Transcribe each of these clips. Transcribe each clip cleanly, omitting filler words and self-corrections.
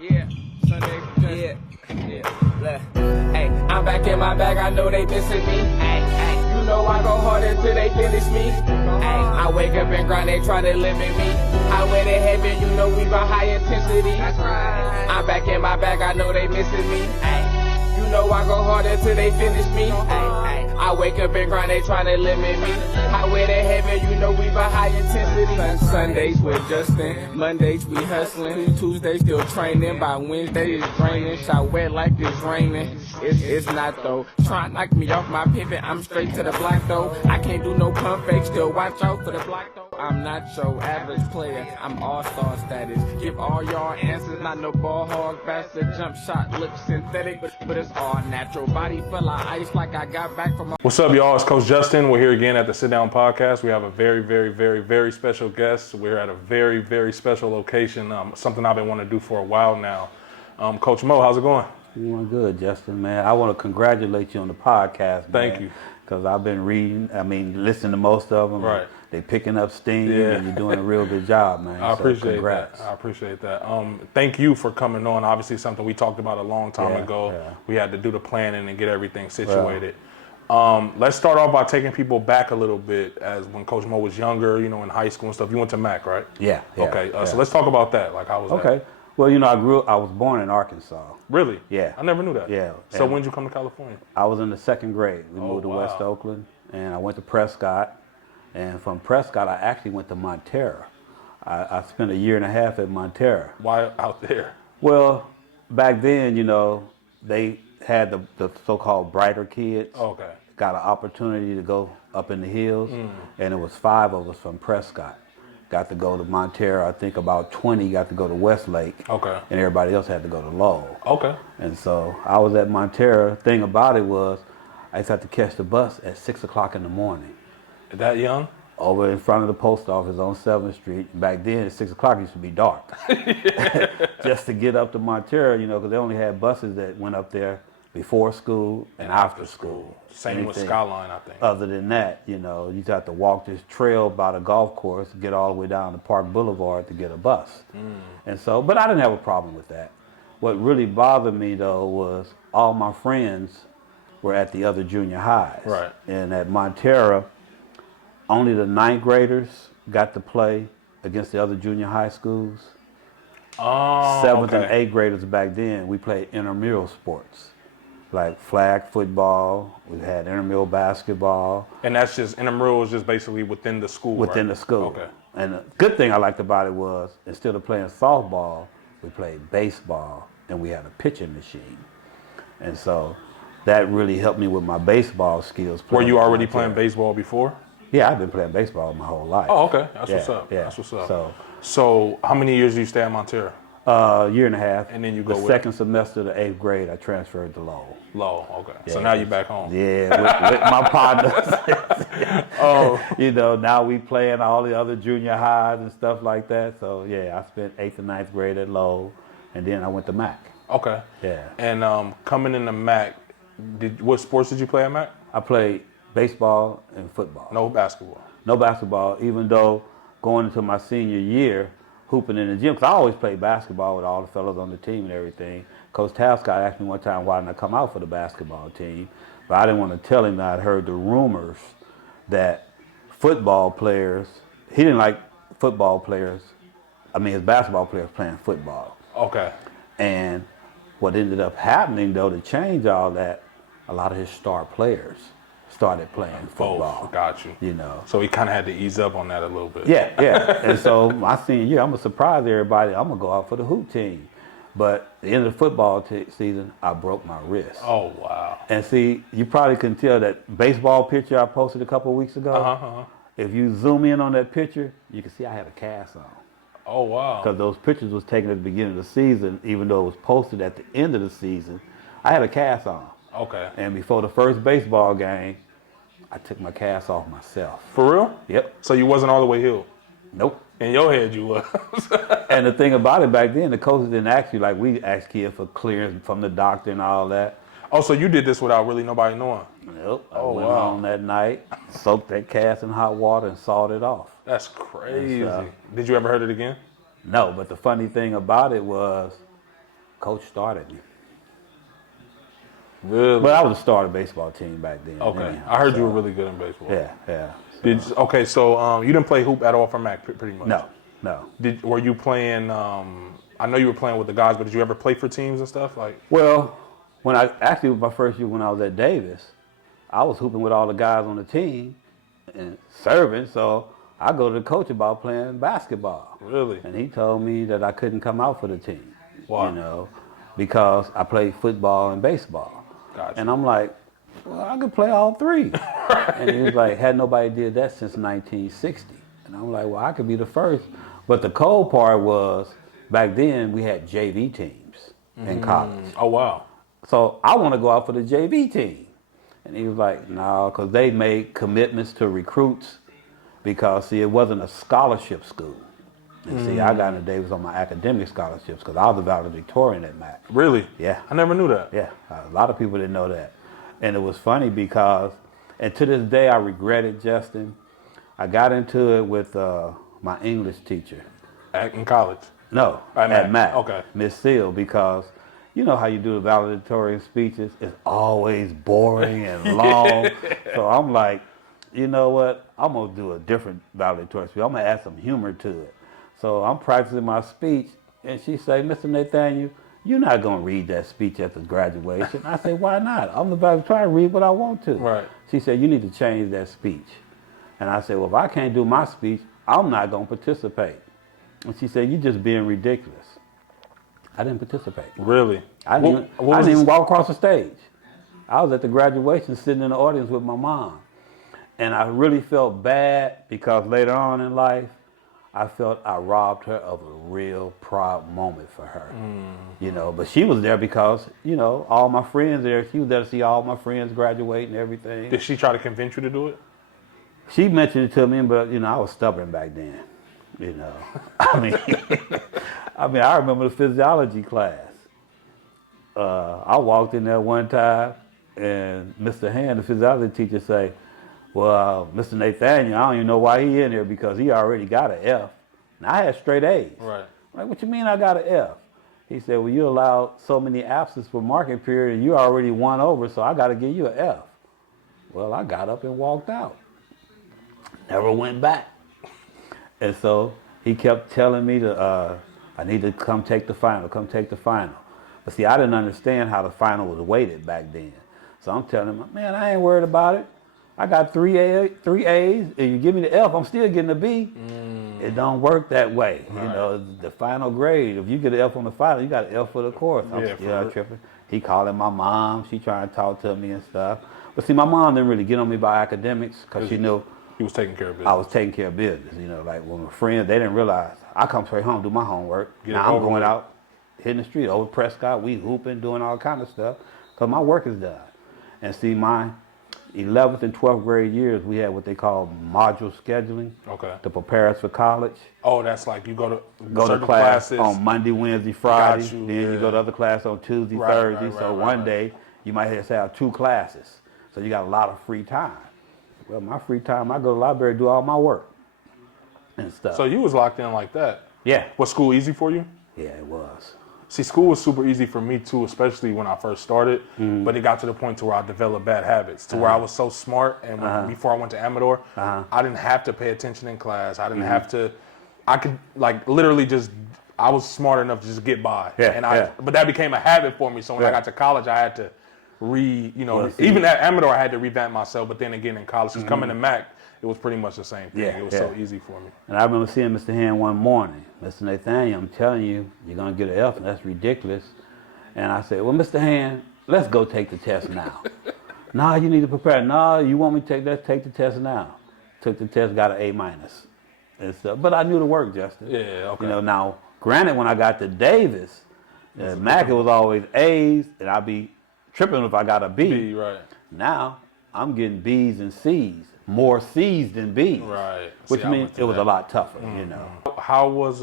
Yeah, Sunday, yeah. Hey, I'm back in my bag, I know they missing me. Hey, you know I go hard until they finish me. Hey, I wake up and grind, they try to limit me. Highway to heaven, you know we by high intensity. That's right. I'm back in my bag, I know they missing me. Hey, you know I go hard until they finish me. Hey, I wake up and grind, they try to limit me. Highway to heaven, you know we by high intensity. Sundays with Justin, Mondays we hustling, Tuesdays still training, by Wednesday it's draining, shot wet like it's raining. It's not though, try to knock me off my pivot, I'm straight to the block though. I can't do no pump fake, still watch out for the block though. I'm not your average player, I'm all-star status. Give all y'all answers, not no ball hog, bastard jump shot, look synthetic, but it's all natural. Body full of ice like I got back from. What's up, y'all? It's Coach Justin. We're here again at the Sit Down Podcast. We have a very, very, very, very special guest. We're at a very, very special location, something I've been wanting to do for a while now. Coach Moe, how's it going? Doing good, Justin, man. I want to congratulate you on the podcast, man. Thank you. Because I've been listening to most of them. Right. They're picking up steam, Yeah. and you're doing a real good job, man. I appreciate congrats. that. I appreciate that. Thank you for coming on. Obviously, something we talked about a long time ago. Yeah. We had to do the planning and get everything situated. Let's start off by taking people back a little bit as when Coach Moe was younger, you know, in high school and stuff. You went to Mac, right? Yeah. Okay. So let's talk about that. Like, how was that? Okay. Well, you know, I was born in Arkansas. Really? Yeah. I never knew that. Yeah. So when did you come to California? I was in the second grade. We moved to wow. West Oakland, and I went to Prescott. And from Prescott, I actually went to Montera. I spent a year and a half at Montera. Why out there? Well, back then, you know, they had the so-called brighter kids. Okay. Got an opportunity to go up in the hills, and it was 5 of us from Prescott. Got to go to Montera. I think about 20 got to go to Westlake. Okay. And everybody else had to go to Lowell. Okay. And so I was at Montera. Thing about it was, I used to have to catch the bus at 6 o'clock in the morning. That young? Over in front of the post office on 7th Street. Back then, at 6 o'clock, it used to be dark. Just to get up to Montera, you know, because they only had buses that went up there before school and after school. Same with Skyline, I think. Other than that, you know, you have to walk this trail by the golf course, get all the way down to Park Boulevard to get a bus. And so, but I didn't have a problem with that. What really bothered me, though, was all my friends were at the other junior highs. Right. And at Montera, only the 9th graders got to play against the other junior high schools. Oh, 7th okay. and 8th graders back then, we played intramural sports, like flag football. We had intramural basketball. And that's just, intramural is just basically within the school, Within right? the school. Okay. And the good thing I liked about it was, instead of playing softball, we played baseball, and we had a pitching machine. And so that really helped me with my baseball skills. Were you already playing baseball before? Yeah, I've been playing baseball my whole life. Oh, okay. That's what's up. Yeah. That's what's up. So how many years did you stay at Montera? Year and a half. And then you go the with second semester of the 8th grade, I transferred to Lowell. Lowell, okay. Yeah, so now you're back home. Yeah, with my partners. Oh. You know, now we playing all the other junior highs and stuff like that. So, yeah, I spent 8th and 9th grade at Lowell, and then I went to Mac. Okay. Yeah. And coming into Mac, what sports did you play at Mac? I played baseball and football. No basketball. No basketball, even though going into my senior year, hooping in the gym, because I always played basketball with all the fellas on the team and everything. Coach Talcott asked me one time why didn't I come out for the basketball team, but I didn't want to tell him that I'd heard the rumors that football players, he didn't like football players, his basketball players playing football. Okay. And what ended up happening, though, to change all that, a lot of his star players started playing football. Oh, got you. You know. So he kind of had to ease up on that a little bit. Yeah. And so my senior year, I'm going to surprise everybody. I'm going to go out for the hoop team. But at the end of the football season, I broke my wrist. Oh, wow. And see, you probably can tell that baseball picture I posted a couple of weeks ago. If you zoom in on that picture, you can see I had a cast on. Oh, wow. Because those pictures was taken at the beginning of the season, even though it was posted at the end of the season, I had a cast on. Okay. And before the first baseball game, I took my cast off myself. For real? Yep. So you wasn't all the way healed? Nope. In your head you was. And the thing about it back then, the coaches didn't ask you, like we asked kids for clearance from the doctor and all that. Oh, so you did this without really nobody knowing? Nope. I went home that night, soaked that cast in hot water and sawed it off. That's crazy. Did you ever hurt it again? No, but the funny thing about it was Coach started me. Really? But I was a starter baseball team back then. Okay. anyhow, I heard so, you were really good in baseball. Yeah. Okay, so you didn't play hoop at all for Mac, pretty much? No. Were you playing, I know you were playing with the guys, but did you ever play for teams and stuff? Well, my first year when I was at Davis, I was hooping with all the guys on the team and serving, so I go to the coach about playing basketball. Really? And he told me that I couldn't come out for the team. Why? You know, because I played football and baseball. Gotcha. And I'm like, well, I could play all three. And he was like, had nobody did that since 1960. And I'm like, well, I could be the first. But the cold part was, back then we had JV teams in college. Oh, wow. So I want to go out for the JV team. And he was like, no, because they made commitments to recruits because, see, it wasn't a scholarship school. And see, I got into Davis on my academic scholarships because I was a valedictorian at Mac. Really? Yeah. I never knew that. Yeah, a lot of people didn't know that. And it was funny because, and to this day I regret it, Justin. I got into it with my English teacher. In college? No, at Mac. Okay. Miss Seal, because you know how you do the valedictorian speeches? It's always boring and long. So I'm like, you know what? I'm going to do a different valedictorian speech. I'm going to add some humor to it. So I'm practicing my speech, and she say, Mr. Nathaniel, you're not going to read that speech at the graduation. I say, why not? I'm about to try to read what I want to. Right. She said, you need to change that speech. And I said, well, if I can't do my speech, I'm not going to participate. And she said, you're just being ridiculous. I didn't participate. Really? I didn't even walk across the stage. I was at the graduation sitting in the audience with my mom. And I really felt bad because later on in life, I felt I robbed her of a real proud moment for her. You know, but she was there because, you know, all my friends there. She was there to see all my friends graduate and everything. Did she try to convince you to do it? She mentioned it to me, but, you know, I was stubborn back then. You know, I mean, I remember the physiology class. I walked in there one time, and Mr. Hand, the physiology teacher, say, well, Mr. Nathaniel, I don't even know why he in here because he already got an F. And I had straight A's. Right. I'm like, what you mean I got an F? He said, well, you allowed so many absences for marking period, and you already won over, so I got to give you an F. Well, I got up and walked out. Never went back. And so he kept telling me I need to come take the final. But see, I didn't understand how the final was weighted back then. So I'm telling him, man, I ain't worried about it. I got three A's, and you give me the F, I'm still getting a B. It don't work that way. Right. You know, the final grade, if you get an F on the final, you got an F for the course. I'm still tripping. He calling my mom. She trying to talk to me and stuff. But see, my mom didn't really get on me by academics because she knew he was taking care of business. I was taking care of business. You know, like when my friends, they didn't realize I come straight home, do my homework. Now I'm going out, hitting the street, over Prescott, we hooping, doing all kind of stuff because my work is done. And see, my 11th and 12th grade years, we had what they call module scheduling to prepare us for college. Oh, that's like you go to class classes on Monday, Wednesday, Friday. Then you go to other class on Tuesday, Thursday. So one day you might have 2 classes. So you got a lot of free time. Well, my free time, I go to the library, do all my work and stuff. So you was locked in like that? Yeah. Was school easy for you? Yeah, it was. See, school was super easy for me too, especially when I first started. But it got to the point to where I developed bad habits, to where I was so smart. And before I went to Amador, I didn't have to pay attention in class. I didn't have to. I could literally just. I was smart enough to just get by. But that became a habit for me. So when I got to college, I had to even at Amador, I had to revamp myself. But then again, in college, just coming to Mac, it was pretty much the same thing. It was so easy for me. And I remember seeing Mr. Hand one morning. Mr. Nathaniel, I'm telling you, you're going to get an F, and that's ridiculous. And I said, well, Mr. Hand, let's go take the test now. No, you need to prepare. No, you want me to take the test now. Took the test, got an A-. And stuff. But I knew the work, Justin. Yeah, okay. You know, now, granted, when I got to Davis, at Mac, it was always A's, and I'd be tripping if I got a B. Right. Now, I'm getting B's and C's. More C's than B's. Right. Which means it was a lot tougher, you know. How was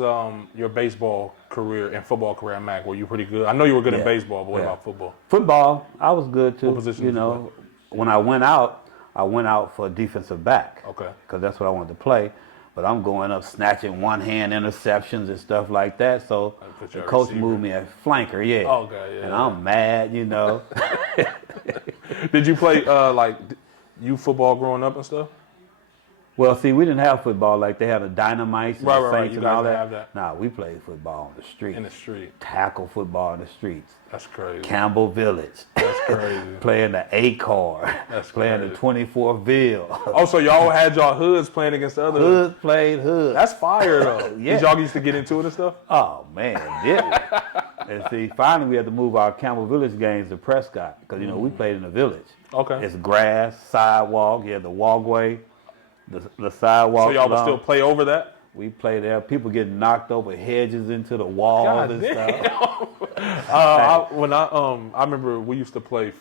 your baseball career and football career at Mac? Were you pretty good? I know you were good at baseball, but what about football? Football, I was good too. What position you know, when I went out for defensive back. Okay. Because that's what I wanted to play. but I'm going up snatching one-hand interceptions and stuff like that. So the coach moved me as flanker, yeah. Okay, yeah. And I'm mad, you know. Did you play youth football growing up and stuff? Well, see, we didn't have football like they had the Dynamites and the Saints You and all guys that. have that. Nah, we played football on the street. In the street. Tackle football in the streets. That's crazy. Campbell Village. That's crazy. Playing the A-car. That's playing crazy. the 24-ville. Oh, so y'all had y'all hoods playing against the other hoods? Hoods played hoods. That's fire, though. Yeah. Did y'all used to get into it and stuff? Oh, man, did we? And see, finally we had to move our Campbell Village games to Prescott because, you know, we played in the village. Okay. It's grass, sidewalk, you had the walkway, the sidewalk. So y'all would still play over that? We play there. People getting knocked over hedges into the walls and stuff. I remember we used to play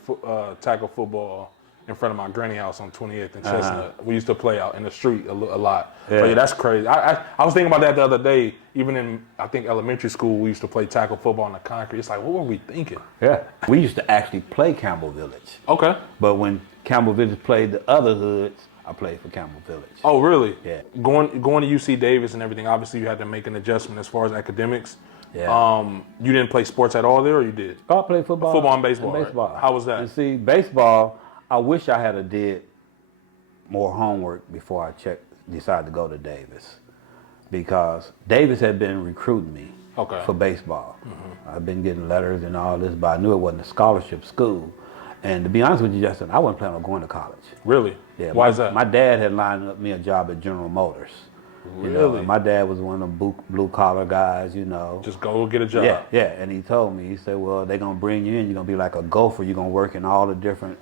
tackle football in front of my granny house on 28th and Chestnut. We used to play out in the street a lot. Yeah. But yeah, that's crazy. I was thinking about that the other day. Even in, I think, elementary school, we used to play tackle football on the concrete. It's like, what were we thinking? Yeah. We used to actually play Campbell Village. Okay. But when Campbell Village played the other hoods, I played for Campbell Village. Oh, really? Yeah. Going to UC Davis and everything, obviously you had to make an adjustment as far as academics. Yeah. You didn't play sports at all there, or you did? I played football. Football and baseball. Right? How was that? And see, baseball, I wish I had did more homework before I decided to go to Davis. Because Davis had been recruiting me for baseball. Mm-hmm. I've been getting letters and all this, but I knew it wasn't a scholarship school. And to be honest with you, Justin, I wasn't planning on going to college. Really? Yeah. Why is that? My dad had lined up me a job at General Motors. Really? You know, and my dad was one of them blue collar guys, you know. Just go get a job. Yeah. And he told me, he said, well, they're going to bring you in. You're going to be like a gopher. You're going to work in all the different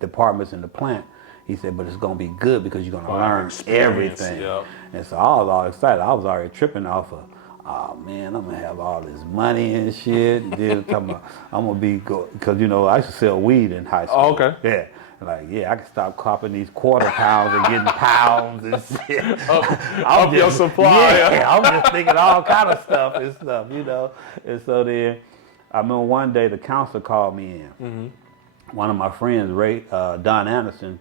departments in the plant. He said, but it's going to be good because you're going to learn everything. Yep. And so I was all excited. I was already tripping off of, oh man, I'm going to have all this money and shit. And then I'm going to be, because, you know, I used to sell weed in high school. Oh, okay. Yeah. Like, yeah, I can stop copping these quarter pounds and getting pounds and shit. Up your supply. Yeah, I'm just thinking all kind of stuff, you know. And so then, I remember one day the counselor called me in. Mm-hmm. One of my friends, Don Anderson,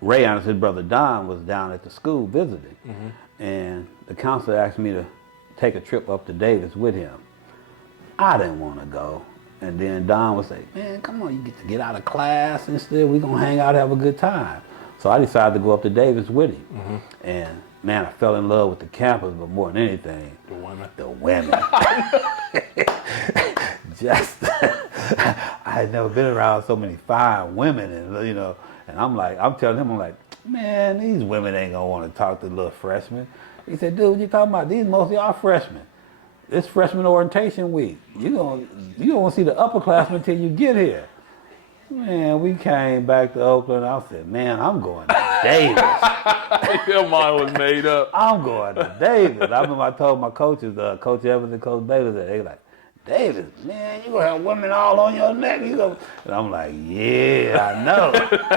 Ray Anderson's brother Don was down at the school visiting. Mm-hmm. And the counselor asked me to take a trip up to Davis with him. I didn't want to go. And then Don would say, man, come on, you get to get out of class and still we're going to hang out and have a good time. So I decided to go up to Davis with him. Mm-hmm. And man, I fell in love with the campus, but more than anything, the women. Just, I had never been around so many fine women, and you know, and I'm telling him, I'm like, man, these women ain't gonna want to talk to little freshmen. He said, dude, what you talking about? These mostly are freshmen. It's freshman orientation week. You don't want to see the upperclassmen until you get here. Man, we came back to Oakland. I said, man, I'm going to Davis. Your mind was made up. I'm going to Davis. I remember I told my coaches, Coach Evans and Coach Baylor, that they were like, Davis, man, you gonna have women all on your neck. And I'm like, yeah, I know.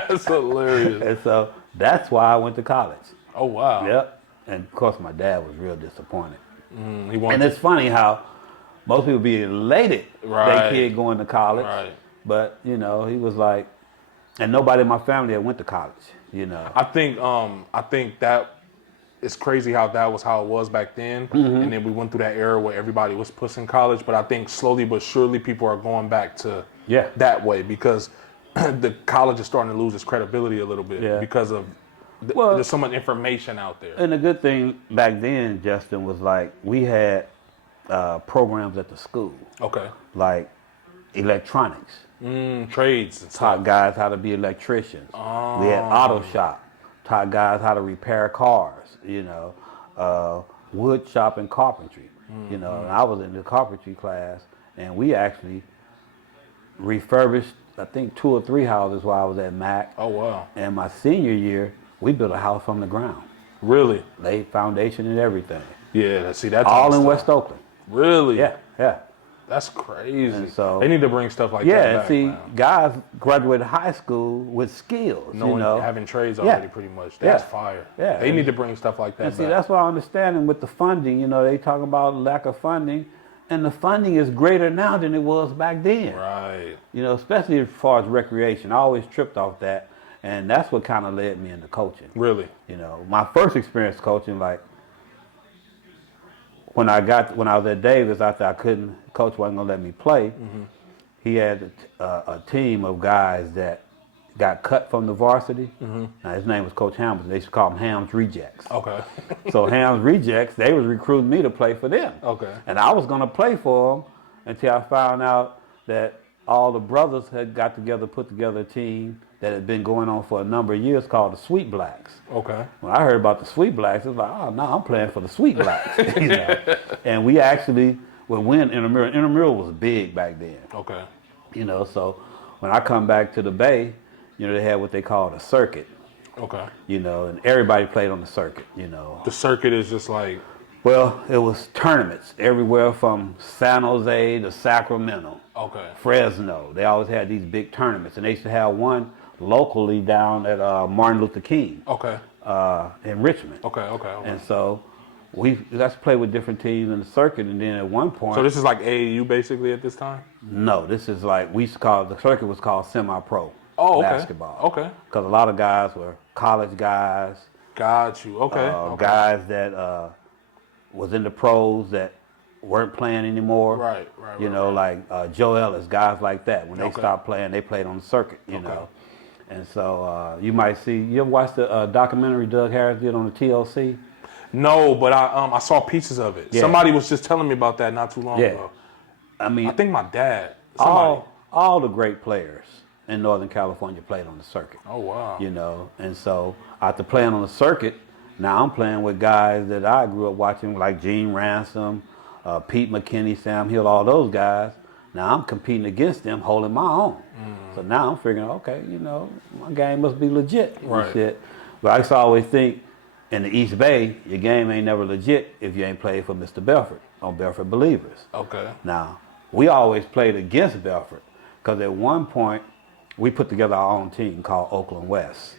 That's hilarious. And so that's why I went to college. Oh, wow. Yep. And of course, my dad was real disappointed. And it's funny how most people be elated their kid going to college. Right. But, you know, he was like, and nobody in my family had went to college, you know. I think that it's crazy how that was how it was back then. Mm-hmm. And then we went through that era where everybody was pushing college. But I think slowly but surely people are going back to that way because the college is starting to lose its credibility a little bit because of there's so much information out there. And the good thing back then, Justin, was like we had programs at the school. Okay. Like electronics. Trades. And taught guys how to be electricians. Oh. We had auto shop. Taught guys how to repair cars, you know. Wood shop and carpentry. Mm-hmm. You know, and I was in the carpentry class, and we actually refurbished, I think, 2 or 3 houses while I was at Mac. Oh, wow. And my senior year, we built a house from the ground. Really? Laid foundation and everything. Yeah, see, that's all in West Oakland. Really? Yeah. That's crazy. And so, they need to bring stuff like that back. Yeah, and see, guys graduated high school with skills, knowing, you know. Having trades already pretty much. That's fire. Yeah. They need to bring stuff like that and see, back. that's what I understand. And with the funding, you know, they talk about lack of funding. And the funding is greater now than it was back then. Right. You know, especially as far as recreation. I always tripped off that. And that's what kind of led me into coaching. Really? You know, my first experience coaching, like when I was at Davis, after coach wasn't gonna let me play. He had a team of guys that got cut from the varsity. Now his name was Coach Hamilton. They used to call him Ham's Rejects. Okay. So Ham's Rejects, they was recruiting me to play for them. Okay. And I was gonna play for them until I found out that all the brothers had got together, put together a team that had been going on for a number of years called the Sweet Blacks. Okay. When I heard about the Sweet Blacks, it was like, oh no, I'm playing for the Sweet Blacks. You know? And we actually would win intramural. Intramural was big back then. Okay. You know, so when I come back to the Bay, you know, they had what they called a circuit. Okay. You know, and everybody played on the circuit, you know. The circuit is just like... Well, it was tournaments everywhere from San Jose to Sacramento, Okay. Fresno. They always had these big tournaments. And they used to have one locally down at Martin Luther King Okay. in Richmond. Okay. And so we got to play with different teams in the circuit. And then at one point... So this is like AAU basically at this time? No, this is like, the circuit was called semi-pro basketball. Okay. Because a lot of guys were college guys. Got you. Okay. Guys that was in the pros that weren't playing anymore. Right. You know, like Joe Ellis, guys like that. When they stopped playing, they played on the circuit, you know. And so you might see, you ever watched the documentary Doug Harris did on the TLC? No, but I saw pieces of it. Yeah. Somebody was just telling me about that not too long ago. I mean, I think my dad. Somebody. all the great players in Northern California played on the circuit. Oh, wow. You know, and so after playing on the circuit, now I'm playing with guys that I grew up watching, like Gene Ransom, Pete McKinney, Sam Hill, all those guys. Now I'm competing against them, holding my own. So now I'm figuring, okay, you know, my game must be legit. Right. Shit. But I used to always think, in the East Bay, your game ain't never legit if you ain't played for Mr. Belford on Belford Believers. Okay. Now, we always played against Belford because at one point, we put together our own team called Oakland West.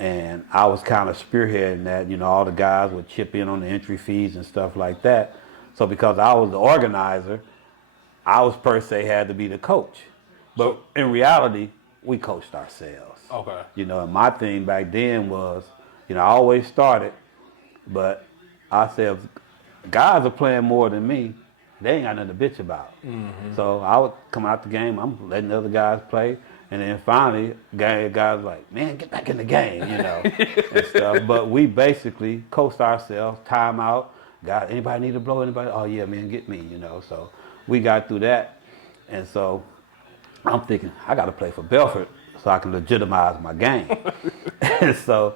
And I was kind of spearheading that, you know, all the guys would chip in on the entry fees and stuff like that. So because I was the organizer, I was per se had to be the coach. But in reality, we coached ourselves. Okay. You know, and my thing back then was, you know, I always started, but I said, if guys are playing more than me, they ain't got nothing to bitch about. So I would come out the game, I'm letting the other guys play. And then finally, guys like, man, get back in the game, you know, and stuff. But we basically coached ourselves, timeout. Guys, anybody need to blow anybody? Oh, yeah, man, get me, you know. So we got through that. And so I'm thinking, I got to play for Belford so I can legitimize my game. And so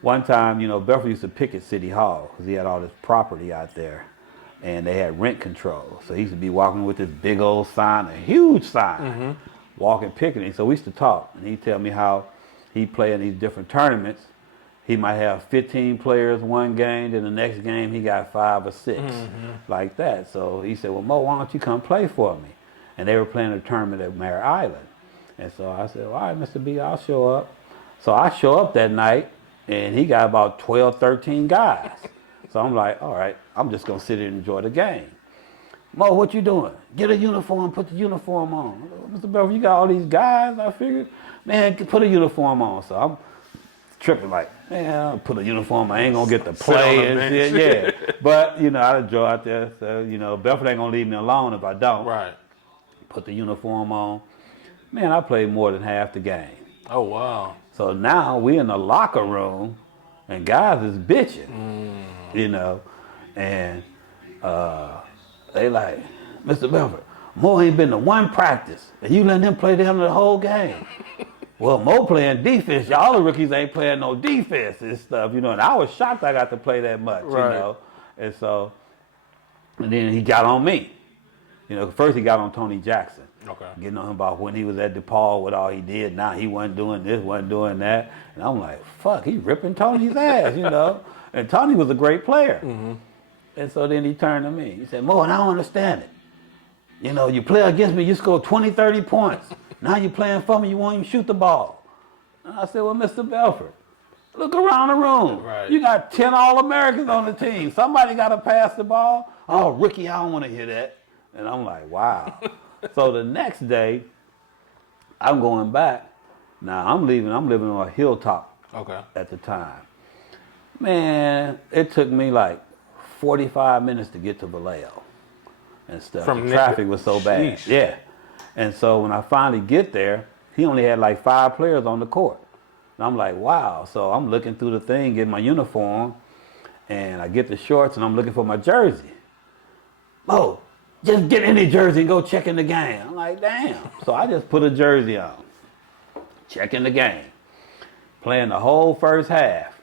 one time, you know, Belford used to picket City Hall because he had all this property out there. And they had rent control. So he used to be walking with this big old sign, a huge sign. Walking picketing. So we used to talk, and he'd tell me how he play in these different tournaments. He might have 15 players one game, then the next game he got 5 or 6, like that. So he said, well, Mo, why don't you come play for me? And they were playing a tournament at Mare Island. And so I said, all right, Mr. B, I'll show up. So I show up that night, and he got about 12, 13 guys. So I'm like, all right, I'm just going to sit here and enjoy the game. Mo, what you doing? Get a uniform, put the uniform on. Mr. Belford, you got all these guys, I figured. Man, put a uniform on. So I'm tripping like, man, I'll put a uniform, I ain't gonna get to play and shit. Yeah. But, you know, I enjoy out there. So, you know, Belford ain't gonna leave me alone if I don't. Right. Put the uniform on. Man, I played more than half the game. Oh, wow. So now we in the locker room and guys is bitching, you know, and they like, Mr. Belford, Mo ain't been to one practice, and you letting him play down the whole game. Well, Mo playing defense. Y'all the rookies ain't playing no defense and stuff, you know. And I was shocked I got to play that much, you know. And so, and then he got on me. You know, first he got on Tony Jackson. Okay. Getting on him about when he was at DePaul, what all he did. Now he wasn't doing this, wasn't doing that. And I'm like, fuck, he ripping Tony's ass, you know. And Tony was a great player. And so then he turned to me. He said, Mo, and I don't understand it. You know, you play against me, you score 20, 30 points. Now you're playing for me, you won't even shoot the ball. And I said, well, Mr. Belford, look around the room. Right. You got 10 All-Americans on the team. Somebody got to pass the ball. Oh, rookie, I don't want to hear that. And I'm like, wow. So the next day, I'm going back, Now I'm living on a hilltop at the time. Man, it took me like 45 minutes to get to Vallejo and stuff. The traffic was so bad. Yeah. And so when I finally get there, he only had like 5 players on the court. And I'm like, wow. So I'm looking through the thing, getting my uniform, and I get the shorts, and I'm looking for my jersey. Oh, just get any jersey and go check in the game. I'm like, damn. So I just put a jersey on, checking the game, playing the whole first half.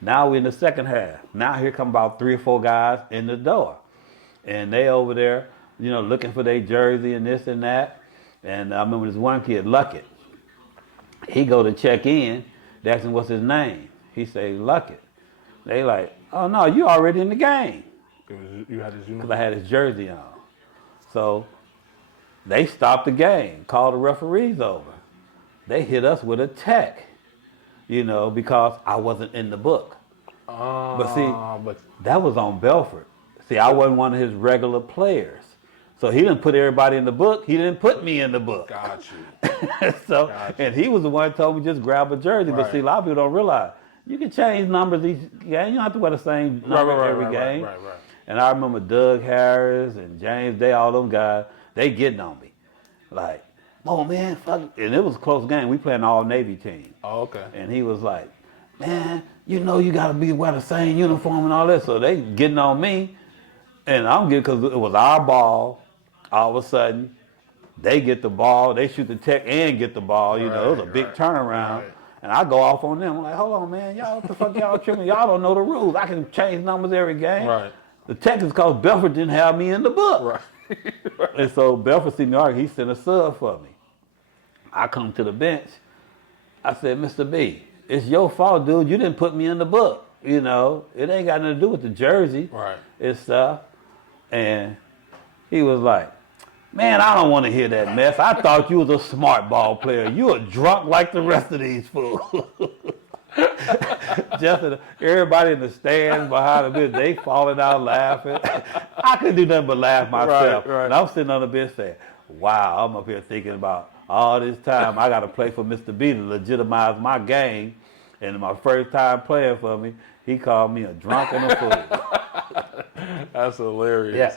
Now we're in the second half. Now here come about 3 or 4 guys in the door. And they over there, you know, looking for their jersey and this and that. And I remember this one kid, Luckett. He go to check in. They ask him what's his name. He say, Luckett. They like, oh no, you already in the game. You had his uniform? Because I had his jersey on. So they stopped the game, called the referees over. They hit us with a tech, you know, because I wasn't in the book. But see, that was on Belford. See, I wasn't one of his regular players. So he didn't put everybody in the book. He didn't put me in the book. Got you. So, and he was the one who told me just grab a jersey. But see, a lot of people don't realize you can change numbers each game. You don't have to wear the same number every game. Right. And I remember Doug Harris and James Day, all them guys, they getting on me. Like, oh man, fuck it. And it was a close game. We playing an all-Navy team. Oh, okay. And he was like, man, you know you got to wear the same uniform and all that. So they getting on me. And I'm getting, because it was our ball. All of a sudden, they get the ball, they shoot the tech and get the ball. You know, it was a big turnaround. Right. And I go off on them. I'm like, hold on, man. Y'all, what the fuck y'all tripping? Y'all don't know the rules. I can change numbers every game. Right. The tech is because Belford didn't have me in the book. Right. And so Belford seen me argue. He sent a sub for me. I come to the bench. I said, Mr. B, it's your fault, dude. You didn't put me in the book. You know, it ain't got nothing to do with the jersey. Right. It's stuff. And he was like, man, I don't want to hear that mess. I thought you was a smart ball player. You a drunk like the rest of these fools. Just everybody in the stands behind the bench, they falling out laughing. I couldn't do nothing but laugh myself. Right. And I'm sitting on the bench saying, wow, I'm up here thinking about all this time I got to play for Mr. B to legitimize my game. And my first time playing for me, he called me a drunk and a fool. That's hilarious. Yeah.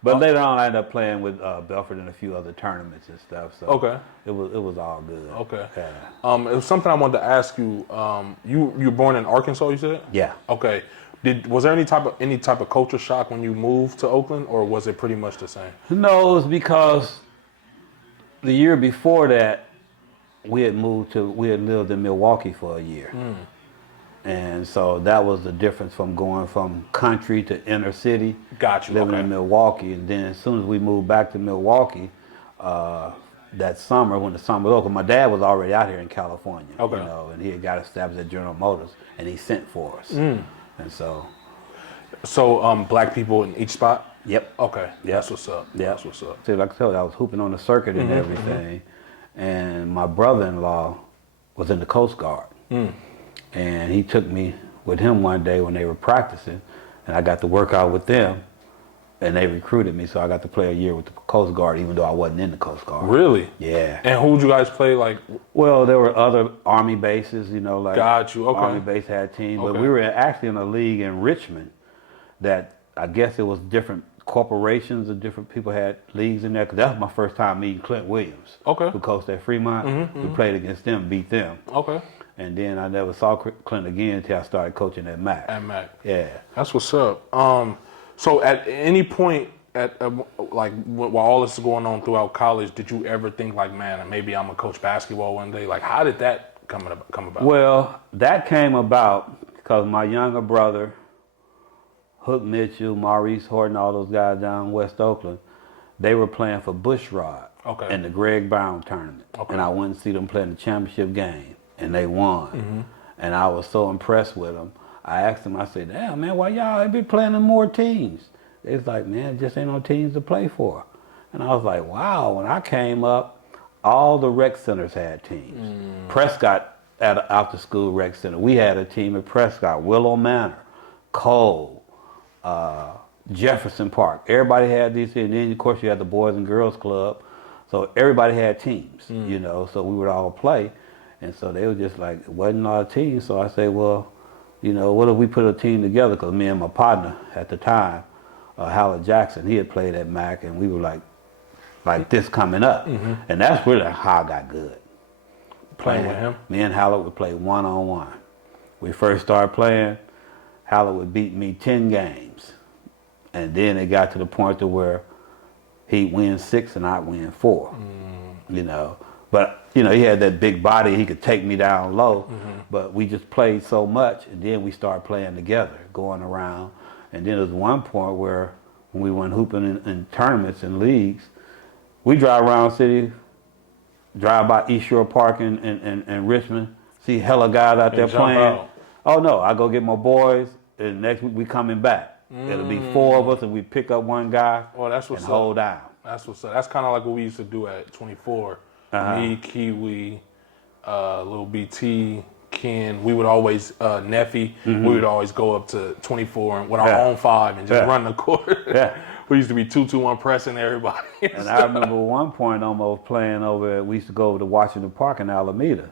But later on, I ended up playing with Belford in a few other tournaments and stuff. So it was all good. Okay. Yeah. It was something I wanted to ask you. You were born in Arkansas, you said? Yeah. Okay. Was there any type of culture shock when you moved to Oakland, or was it pretty much the same? No, it was because the year before that, we had lived in Milwaukee for a year. And so that was the difference from going from country to inner city. Got you. Living in Milwaukee. And then as soon as we moved back to Milwaukee, that summer, when the summer was over, my dad was already out here in California. You know, and he had got established at General Motors, and he sent for us. And so. So black people in each spot? Yep. Okay. Yep. That's what's up. Yep. That's what's up. See, like I told you, I was hooping on the circuit and everything. And my brother-in-law was in the Coast Guard. And he took me with him one day when they were practicing, and I got to work out with them, and they recruited me, so I got to play a year with the Coast Guard, even though I wasn't in the Coast Guard. Really? Yeah. And who'd you guys play, like? Well, there were other Army bases, you know, like Got you. Okay. Army base had teams, but we were actually in a league in Richmond that I guess it was different corporations and different people had leagues in there, because that was my first time meeting Clint Williams, who coached at Fremont. We played against them, beat them. Okay. And then I never saw Clint again until I started coaching at Mac. At Mac. Yeah. That's what's up. So at any point, like while all this is going on throughout college, did you ever think like, man, maybe I'm gonna coach basketball one day? Like, how did that come about? Well, that came about because my younger brother, Hook Mitchell, Maurice Horton, all those guys down in West Oakland, they were playing for Bushrod in the Greg Brown tournament. And I went and see them play in the championship game. And they won. And I was so impressed with them. I asked them, I said, damn, man, why y'all ain't been playing in more teams? They was like, man, it just ain't no teams to play for. And I was like, wow, when I came up, all the rec centers had teams. Prescott at an after-school rec center. We had a team at Prescott, Willow Manor, Cole, Jefferson Park. Everybody had these, and then, of course, you had the Boys and Girls Club. So everybody had teams, you know, so we would all play. And so they were just like, it wasn't our team. So I said, well, you know, what if we put a team together? Because me and my partner at the time, Howard Jackson, he had played at Mac, and we were like this coming up. And that's really how I got good. Playing with him? Me and Howard would play one-on-one. We first started playing, Howard would beat me 10 games. And then it got to the point to where he'd win 6 and I'd win 4, you know. But, you know, he had that big body. He could take me down low. But we just played so much, and then we started playing together, going around. And then there was one point where when we went hooping in tournaments and leagues, we drive around the city, drive by East Shore Park in Richmond, see hella guys out there playing. Out. Oh, no, I go get my boys, and next week we coming back. It'll be 4 of us, and we pick up one guy that's what's and hold down. That's what's up. That's kind of like what we used to do at 24. Me, Kiwi, Lil BT, Ken. We would always, Neffy, we would always go up to 24 with our own 5 and just run the court. We used to be 2-2-1 pressing everybody. And I remember one point almost playing over, we used to go over to Washington Park in Alameda.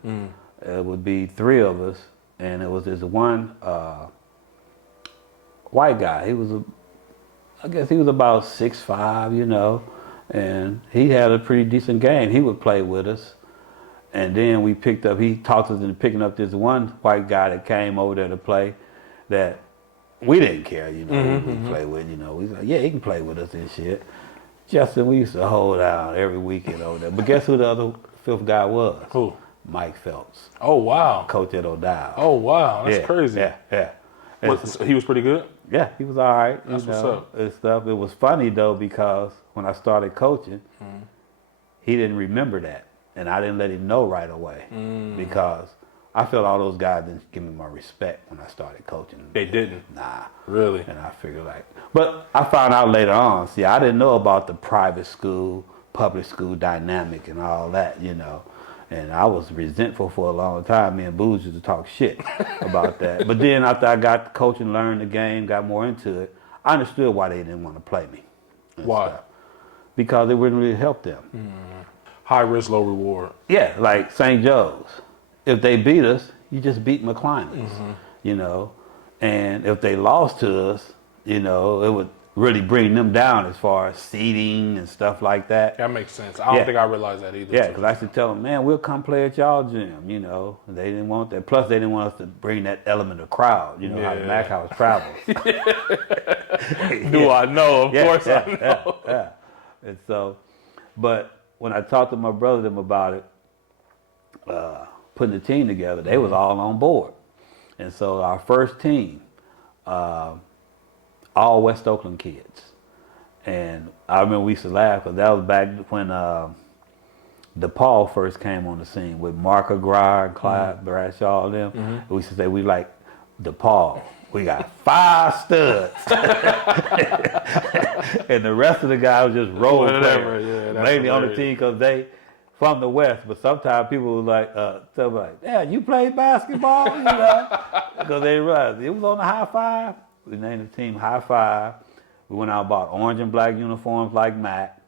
It would be 3 of us, and it was this one white guy. He was, I guess he was about 6'5", you know, and he had a pretty decent game. He would play with us. And then we picked up, he talked us into picking up this one white guy that came over there to play that we didn't care, you know, who we play with, you know. We was like, yeah, he can play with us and shit. Justin, we used to hold out every weekend over there. But guess who the other 5th guy was? Who? Mike Phelps. Oh, wow. Coach at O'Dowd. Oh, wow. That's crazy. Yeah. So he was pretty good? Yeah, he was all right. That's what's up. And stuff. It was funny, though, because when I started coaching, he didn't remember that. And I didn't let him know right away because I felt all those guys didn't give me my respect when I started coaching. They didn't? Nah. Really? And I figured but I found out later on, see, I didn't know about the private school, public school dynamic and all that, you know. And I was resentful for a long time. Me and Booz used to talk shit about that. But then after I got to coaching, learned the game, got more into it, I understood why they didn't want to play me. Why? Stuff. Because it wouldn't really help them. High risk, low reward. Yeah, like St. Joe's. If they beat us, you just beat McClinton's, you know. And if they lost to us, you know, it would really bring them down as far as seating and stuff like that. That makes sense. I don't think I realized that either. Yeah, because I used to tell them, man, we'll come play at y'all gym, you know. They didn't want that. Plus, they didn't want us to bring that element of crowd, you know, how the Mac House travels. Do I know? Of course I know. Yeah. And so, but when I talked to my brother them about it, putting the team together, they was all on board. And so our first team, all West Oakland kids. And I remember we used to laugh because that was back when DePaul first came on the scene with Mark Aguirre, Clyde Bradshaw, and them. We used to say we like DePaul. We got 5 studs. And the rest of the guys was just role players. Yeah, mainly on the team because they from the West. But sometimes people was like, tell me like, yeah, you play basketball? You know? Because they realized it was on the High Five. We named the team High Five. We went out and bought orange and black uniforms like Mac.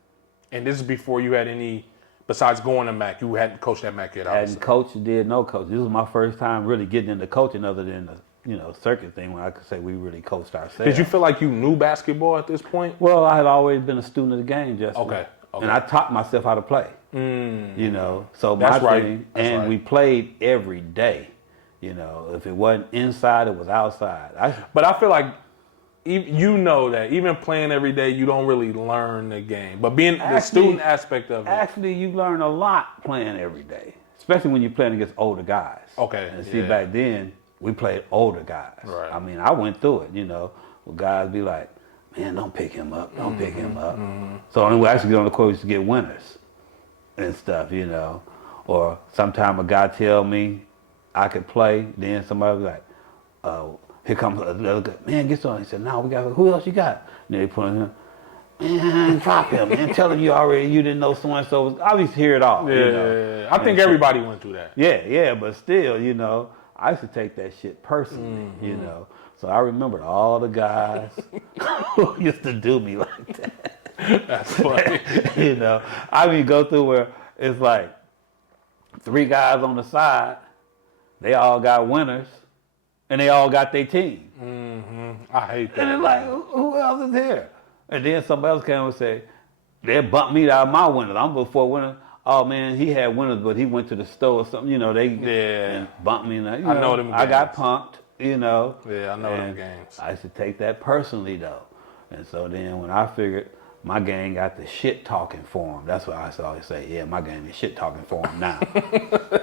And this is before you had any, besides going to Mac, you hadn't coached at Mac yet, obviously. Hadn't coached, did no coach. This was my first time really getting into coaching other than the circuit thing when I could say we really coached ourselves. Did you feel like you knew basketball at this point? Well, I had always been a student of the game, Justin. Okay. And I taught myself how to play. You know, so That's my right. thing, That's and right. we played every day. You know, if it wasn't inside, it was outside. But I feel like you know that even playing every day, you don't really learn the game. But being the student aspect of it. Actually, you learn a lot playing every day, especially when you're playing against older guys. Okay. And see, back then, we played older guys. Right. I mean, I went through it, you know, where guys be like, man, don't pick him up. Don't pick him up. So when we actually get on the court, we used to get winners and stuff, you know. Or sometime a guy tell me I could play, then somebody be like, here comes another guy. Man, get on. He said, no, we got, who else you got? And they put him, man, drop him, man. Tell him you didn't know so-and-so. I used to hear it all. Yeah, you know? I think everybody went through that. Yeah, but still, you know, I used to take that shit personally, you know. So I remembered all the guys who used to do me like that. That's funny. You know, I mean, go through where it's like 3 guys on the side, they all got winners, and they all got their team. I hate that. And it's like, who else is here? And then somebody else came and say, they bumped me out of my winners. I'm before winner. Oh man, he had winners, but he went to the store or something. They and bumped me. And, I know them I got games. pumped. Yeah, I know them games. I used to take that personally though, and so then when I figured my gang got the shit talking for him, that's what I always say. Yeah, my gang is shit talking for him now.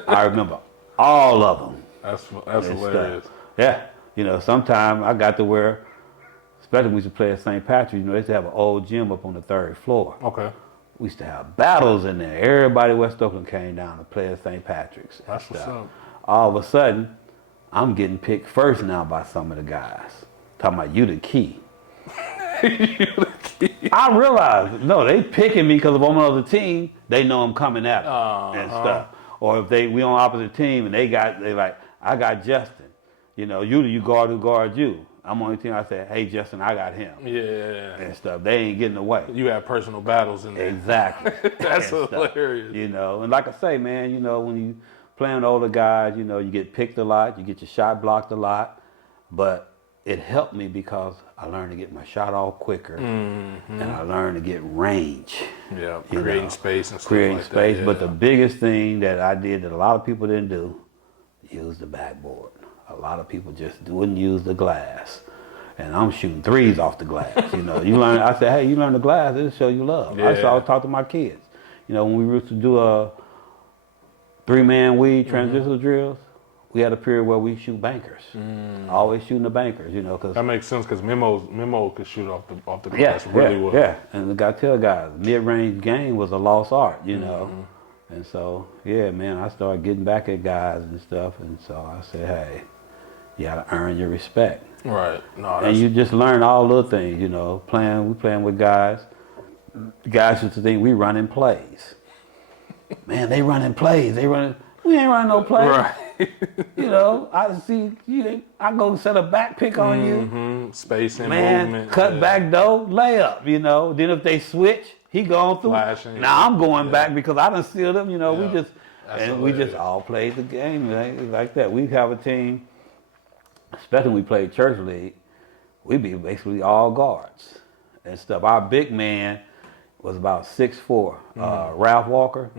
I remember all of them. That's hilarious. Stuff. Yeah, sometimes I got to where, especially when we used to play at St. Patrick's, they used to have an old gym up on the 3rd floor. Okay. We used to have battles in there. Everybody in West Oakland came down to play at St. Patrick's. That's what's up. All of a sudden, I'm getting picked first now by some of the guys. Talking about you the key. I realized, no, they picking me because if I'm on the team, they know I'm coming at them and stuff. Or if we on opposite team and they like, I got Justin. You guard who guard you. I'm on the team. I say, hey Justin, I got him. Yeah. And stuff. They ain't getting away. You have personal battles in there. Exactly. That's hilarious. And like I say, man, when you playing older guys, you get picked a lot, you get your shot blocked a lot, but it helped me because I learned to get my shot off quicker, and I learned to get range. Yeah, creating space and stuff creating like space. that. Yeah. But the biggest thing that I did that a lot of people didn't do, use the backboard. A lot of people just wouldn't use the glass. And I'm shooting threes off the glass. You learn. I said, hey, you learn the glass, it'll show you love. Yeah. I always talk to my kids. When we used to do a 3-man weed transitional drills, we had a period where we shoot bankers. Always shooting the bankers, because that makes sense because Memo could shoot off the glass really well. Yeah, and I got to tell guys, mid-range game was a lost art, And so, yeah, man, I started getting back at guys and stuff, and so I said, hey, you got to earn your respect. Right. No, and you just learn all little things, we playing with guys. Guys used to think we running plays. Man, they running plays. We ain't running no plays. Right. I see I go set a back pick on you. Spacing, man, movement. cut back door, layup, Then if they switch, he going through. Flashing, now I'm going back because I done sealed them, Yeah. we just all played the game like that. We have a team, especially when we played church league, we be basically all guards and stuff. Our big man was about 6'4", Ralph Walker.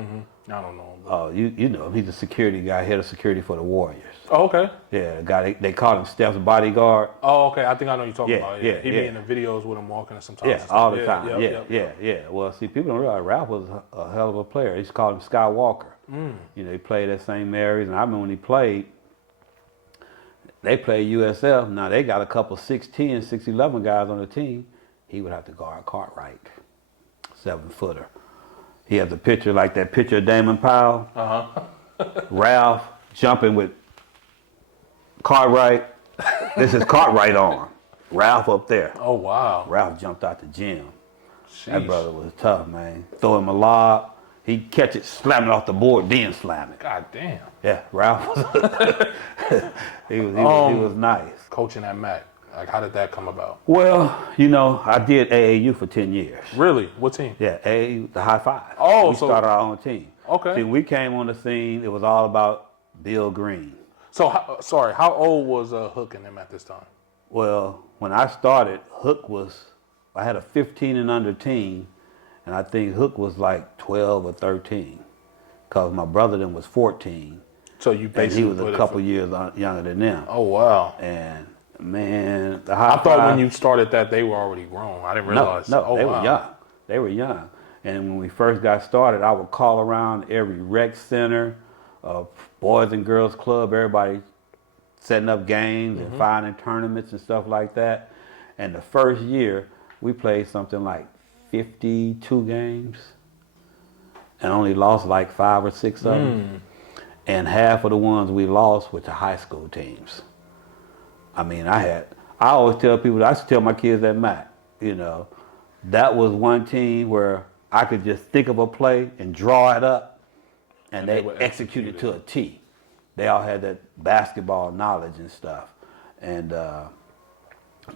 I don't know. Oh, you know him. He's a security guy, head of security for the Warriors. Oh, okay. Yeah, the guy they call him Steph's bodyguard. Oh, okay. I think I know you're talking about. Yeah, He be in the videos with him walking sometimes. Yeah, all the time. Yeah. Yeah. Well, see, people don't realize Ralph was a hell of a player. They used to call him Skywalker. He played at St. Mary's, and I remember when he played, they played USF. Now, they got a couple 6'10", 6'11" guys on the team. He would have to guard Cartwright, 7-footer. He has a picture like that picture of Damon Powell. Ralph jumping with Cartwright. This is Cartwright arm. Ralph up there. Oh, wow. Ralph jumped out the gym. Sheesh. That brother was tough, man. Throw him a lob. He'd catch it, slam it off the board, then slam it. God damn. Yeah, Ralph was he was nice. Coaching at MAC, like how did that come about? Well, I did AAU for 10 years. Really? What team? Yeah, AAU, the High Five. Oh, we started our own team. Okay. See, we came on the scene, it was all about Bill Green. So, how old was Hook and them at this time? Well, when I started, I had a 15 and under team, and I think Hook was like 12 or 13, because my brother then was 14. So you basically and he was a couple years younger than them. Oh, wow. And man, I thought when you started that they were already grown. I didn't realize. No, they were young. They were young. And when we first got started, I would call around every rec center, Boys and Girls Club, everybody setting up games and finding tournaments and stuff like that. And the first year, we played something like 52 games and only lost like 5 or 6 of them. And half of the ones we lost were to high school teams. I mean, I always tell people, I used to tell my kids at MAC, that was one team where I could just think of a play and draw it up, and they execute it to a T. They all had that basketball knowledge and stuff. And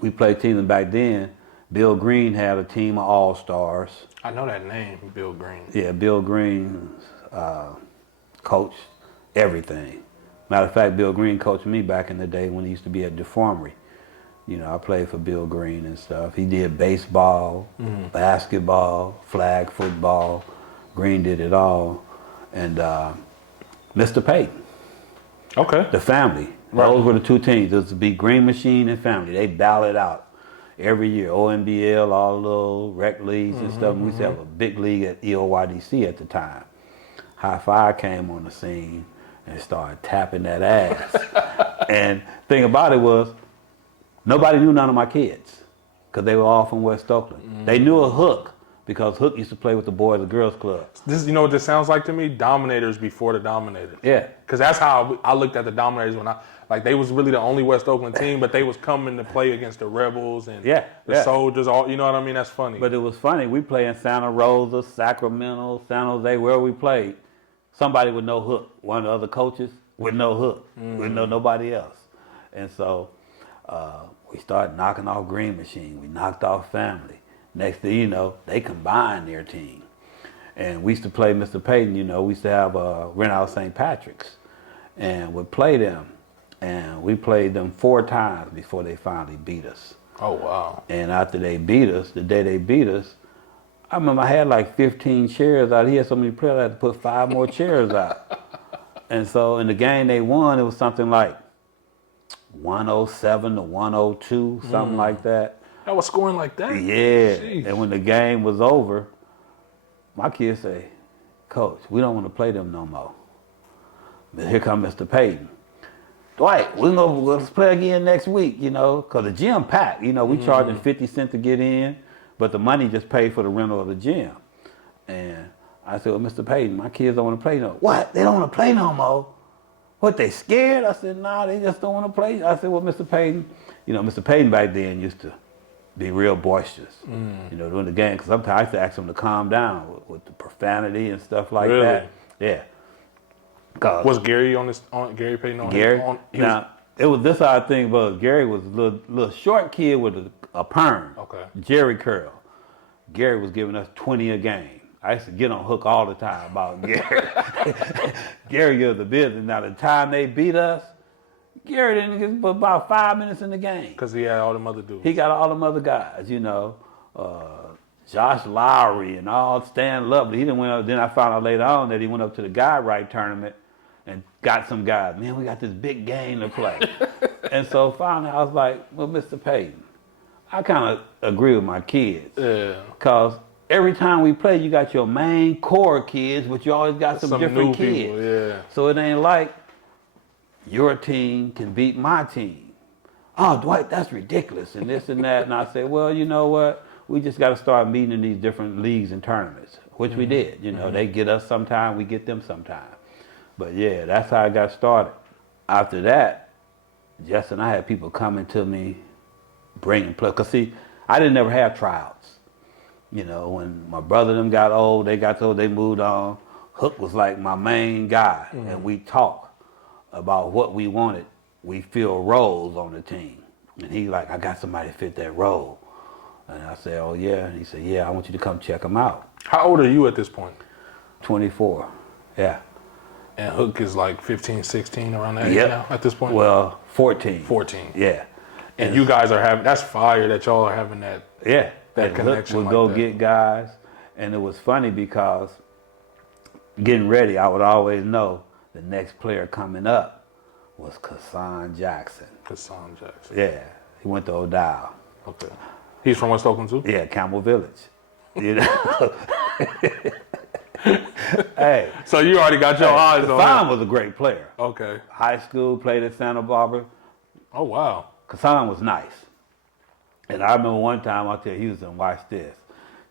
we played teams back then. Bill Green had a team of all-stars. I know that name, Bill Green. Yeah, Bill Green. coached everything. Matter of fact, Bill Green coached me back in the day when he used to be at Deformery. You know, I played for Bill Green and stuff. He did baseball, basketball, flag football. Green did it all. And Mr. Payton. Okay. The family. Right. Those were the two teams. It was to be Green Machine and Family. They ballot out every year. ONBL, all the little rec leagues and stuff. We used to have a big league at EOYDC at the time. High Five came on the scene and started tapping that ass. And thing about it was, nobody knew none of my kids because they were all from West Oakland. They knew a Hook because Hook used to play with the Boys and Girls Club. This, you know what this sounds like to me? Dominators before the Dominators. Yeah. Because that's how I looked at the Dominators when they was really the only West Oakland team, but they was coming to play against the Rebels and the Soldiers. All, you know what I mean? That's funny. But it was funny. We played in Santa Rosa, Sacramento, San Jose, wherever we played. Somebody would know Hook. One of the other coaches would know Hook. Would know nobody else. And so we started knocking off Green Machine. We knocked off Family. Next thing you know, they combined their team. And we used to play Mr. Payton, you know, we used to have rent out St. Patrick's. And we'd play them. And we played them 4 times before they finally beat us. Oh, wow. And after they beat us, the day they beat us, I remember I had like 15 chairs out. He had so many players, I had to put 5 more chairs out. And so in the game they won, it was something like 107 to 102, something like that. That was scoring like that? Yeah. Jeez. And when the game was over, my kids say, Coach, we don't want to play them no more. But here come Mr. Payton. Dwight, let's play again next week, you know, because the gym packed. You know, we charging 50 cents to get in, but the money just paid for the rental of the gym. And I said, well, Mr. Payton, my kids don't want to play no more. What? They don't want to play no more? What, they scared? I said, nah, they just don't want to play. I said, well, Mr. Payton, you know, Mr. Payton back then used to be real boisterous, you know, during the game. Because sometimes I used to ask him to calm down with the profanity and stuff like that. Yeah. Was Gary on this? Gary Payton on Gary? His, it was this odd thing was Gary was a little short kid with a perm. Okay. Jerry curl. Gary was giving us 20 a game. I used to get on Hook all the time about Gary. Gary gives the business. Now the time they beat us, Gary didn't get but about 5 minutes in the game. Because he had all them other dudes. He got all them other guys, you know. Josh Lowry and all Stan Lovely. He didn't went up. Then I found out later on that he went up to the Guy Right tournament and got some guys. Man, we got this big game to play. And so finally I was like, well, Mr. Payton, I kind of agree with my kids. Yeah. Because every time we play, you got your main core kids, but you always got some different kids. People, yeah. So it ain't like your team can beat my team. Oh, Dwight, that's ridiculous, and this and that. And I said, well, you know what? We just got to start meeting in these different leagues and tournaments, which we did. You know, they get us sometime, we get them sometime. But yeah, that's how I got started. After that, Jess and I had people coming to me, bringing play. Because see, I didn't never have tryouts. You know, when my brother them got old, they moved on. Hook was like my main guy, and we talk about what we wanted. We fill roles on the team. And he like, I got somebody to fit that role. And I said, oh yeah. And he said, yeah, I want you to come check them out. How old are you at this point? 24, yeah. And Hook is like 15, 16 around that age now at this point? Well, 14. 14. Yeah. And you guys are having, that's fire that y'all are having that. Yeah. That connection Hook would like go that. get guys. And it was funny because getting ready, I would always know the next player coming up was Kassan Jackson. Kassan Jackson. Yeah. He went to O'Dowd. Okay. He's from West Oakland too? Yeah, Campbell Village. You know? Hey. So you already got your eyes on Kassan him. was a great player. Okay. High school, played at Santa Barbara. Oh, wow. Kassan was nice. And I remember one time out there, Houston, watch this.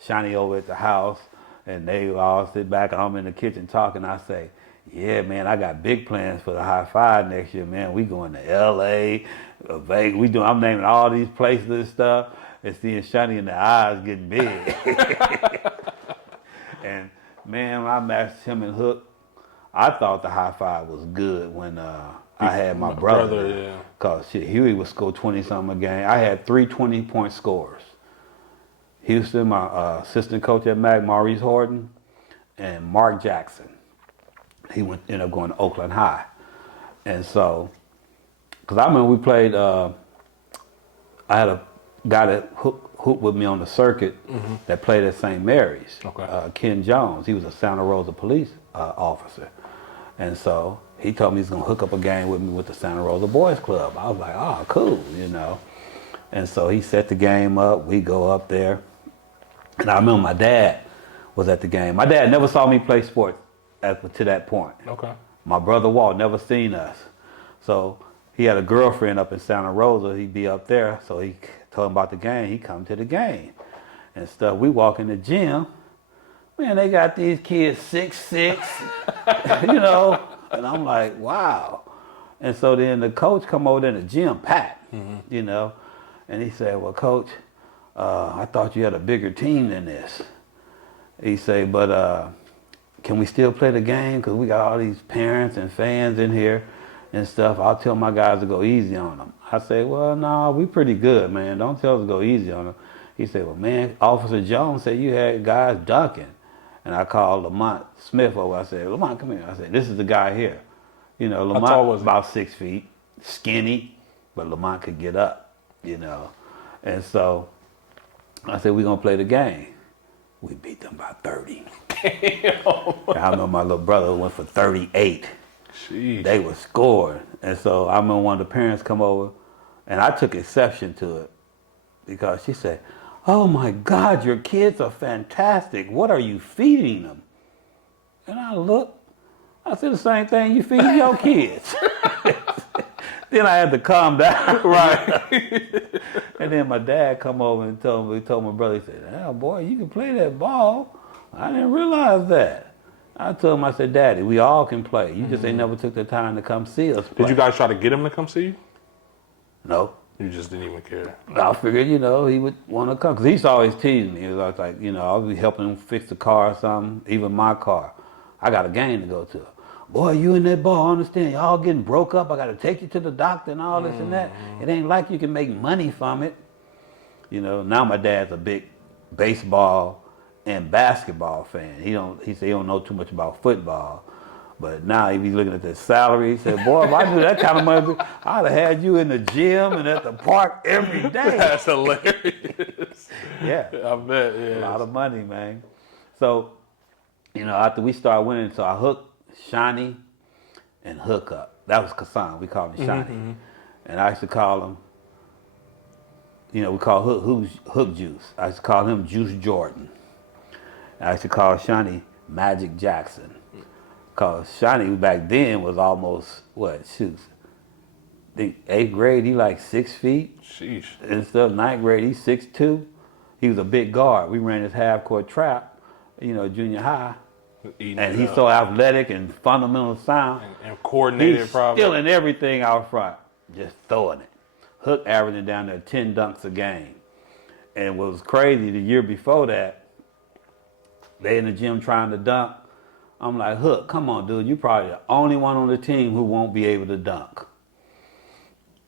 Shiny over at the house, and they all sit back, and I'm in the kitchen talking. I say, yeah, man, I got big plans for the High Five next year, man. We going to L.A., Vegas. I'm naming all these places and stuff, and seeing Shiny in the eyes getting big. And, man, when I matched him and Hook, I thought the High Five was good when I had my brother. Yeah. Because Huey would score 20-something a game. I had 3 20-point scores. Houston, my assistant coach at MAC, Maurice Horton, and Mark Jackson. he ended up going to Oakland High. And so, because I remember we played, I had a guy that hooped with me on the circuit that played at St. Mary's, Ken Jones. He was a Santa Rosa police officer. And so he told me he's going to hook up a game with me with the Santa Rosa Boys Club. I was like, oh, cool, you know. And so he set the game up. We go up there. And I remember my dad was at the game. My dad never saw me play sports to that point. Okay. My brother Walt never seen us. So he had a girlfriend up in Santa Rosa. He'd be up there. So he told him about the game. He come to the game and stuff. We walk in the gym. Man, they got these kids 6'6", you know. And I'm like, wow. And so then the coach come over there in the gym, packed, you know. And he said, well, Coach, I thought you had a bigger team than this. He said, but can we still play the game? Because we got all these parents and fans in here and stuff. I'll tell my guys to go easy on them. I say, well, no, we pretty good, man. Don't tell us to go easy on them. He said, well, man, Officer Jones said you had guys dunking. And I called Lamont Smith over. I said, Lamont, come here. I said, this is the guy here. You know, Lamont was about 6 feet, skinny, but Lamont could get up, you know. And so I said, we're going to play the game. We beat them by 30. I remember my little brother went for 38. Jeez. They were scoring. And so I remember one of the parents come over, and I took exception to it because she said, oh my God, your kids are fantastic. What are you feeding them? And I looked, I said the same thing you feed your kids. Then I had to calm down. Right. And then my dad come over and told my brother, he said, oh boy, you can play that ball. I didn't realize that. I told him, I said, Daddy, we all can play. You just ain't never took the time to come see us play. Did you guys try to get him to come see you? No. You just didn't even care. I figured, you know, he would want to come. Because he used to always tease me. He was like, you know, I'll be helping him fix the car or something, even my car. I got a game to go to. Boy, you and that ball, understand, y'all getting broke up. I got to take you to the doctor and all this and that. It ain't like you can make money from it. You know, now my dad's a big baseball and basketball fan. He said he don't know too much about football. But now if he's looking at the salary, he said, boy, if I knew that kind of money, I'd have had you in the gym and at the park every day. That's hilarious. Yeah. I bet, yeah. A lot of money, man. So, you know, after we started winning, so I hooked Shiny and Hook Up. That was Kassan. We called him Shiny. And I used to call him, you know, we call Hook Juice. I used to call him Juice Jordan. I used to call Shiny Magic Jackson. Because Shiny back then was almost, I think 8th grade, he like 6 feet. Sheesh. And stuff. 9th grade, he's 6'2". He was a big guard. We ran his half-court trap, you know, junior high. And he's so athletic and fundamental sound. And coordinated, he's probably. Stealing everything out front, just throwing it. Hook averaging down there 10 dunks a game. And what was crazy, the year before that, they in the gym trying to dunk. I'm like, Hook, come on, dude. You're probably the only one on the team who won't be able to dunk.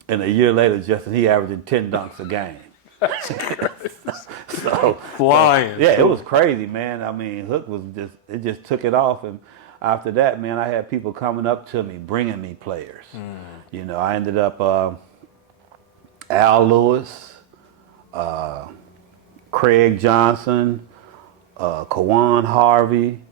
And a year later, Justin, he averaging 10 dunks a game. So flying. Yeah, it was crazy, man. I mean, Hook was just took it off. And after that, man, I had people coming up to me, bringing me players. You know, I ended up Al Lewis, Craig Johnson, Kawan Harvey,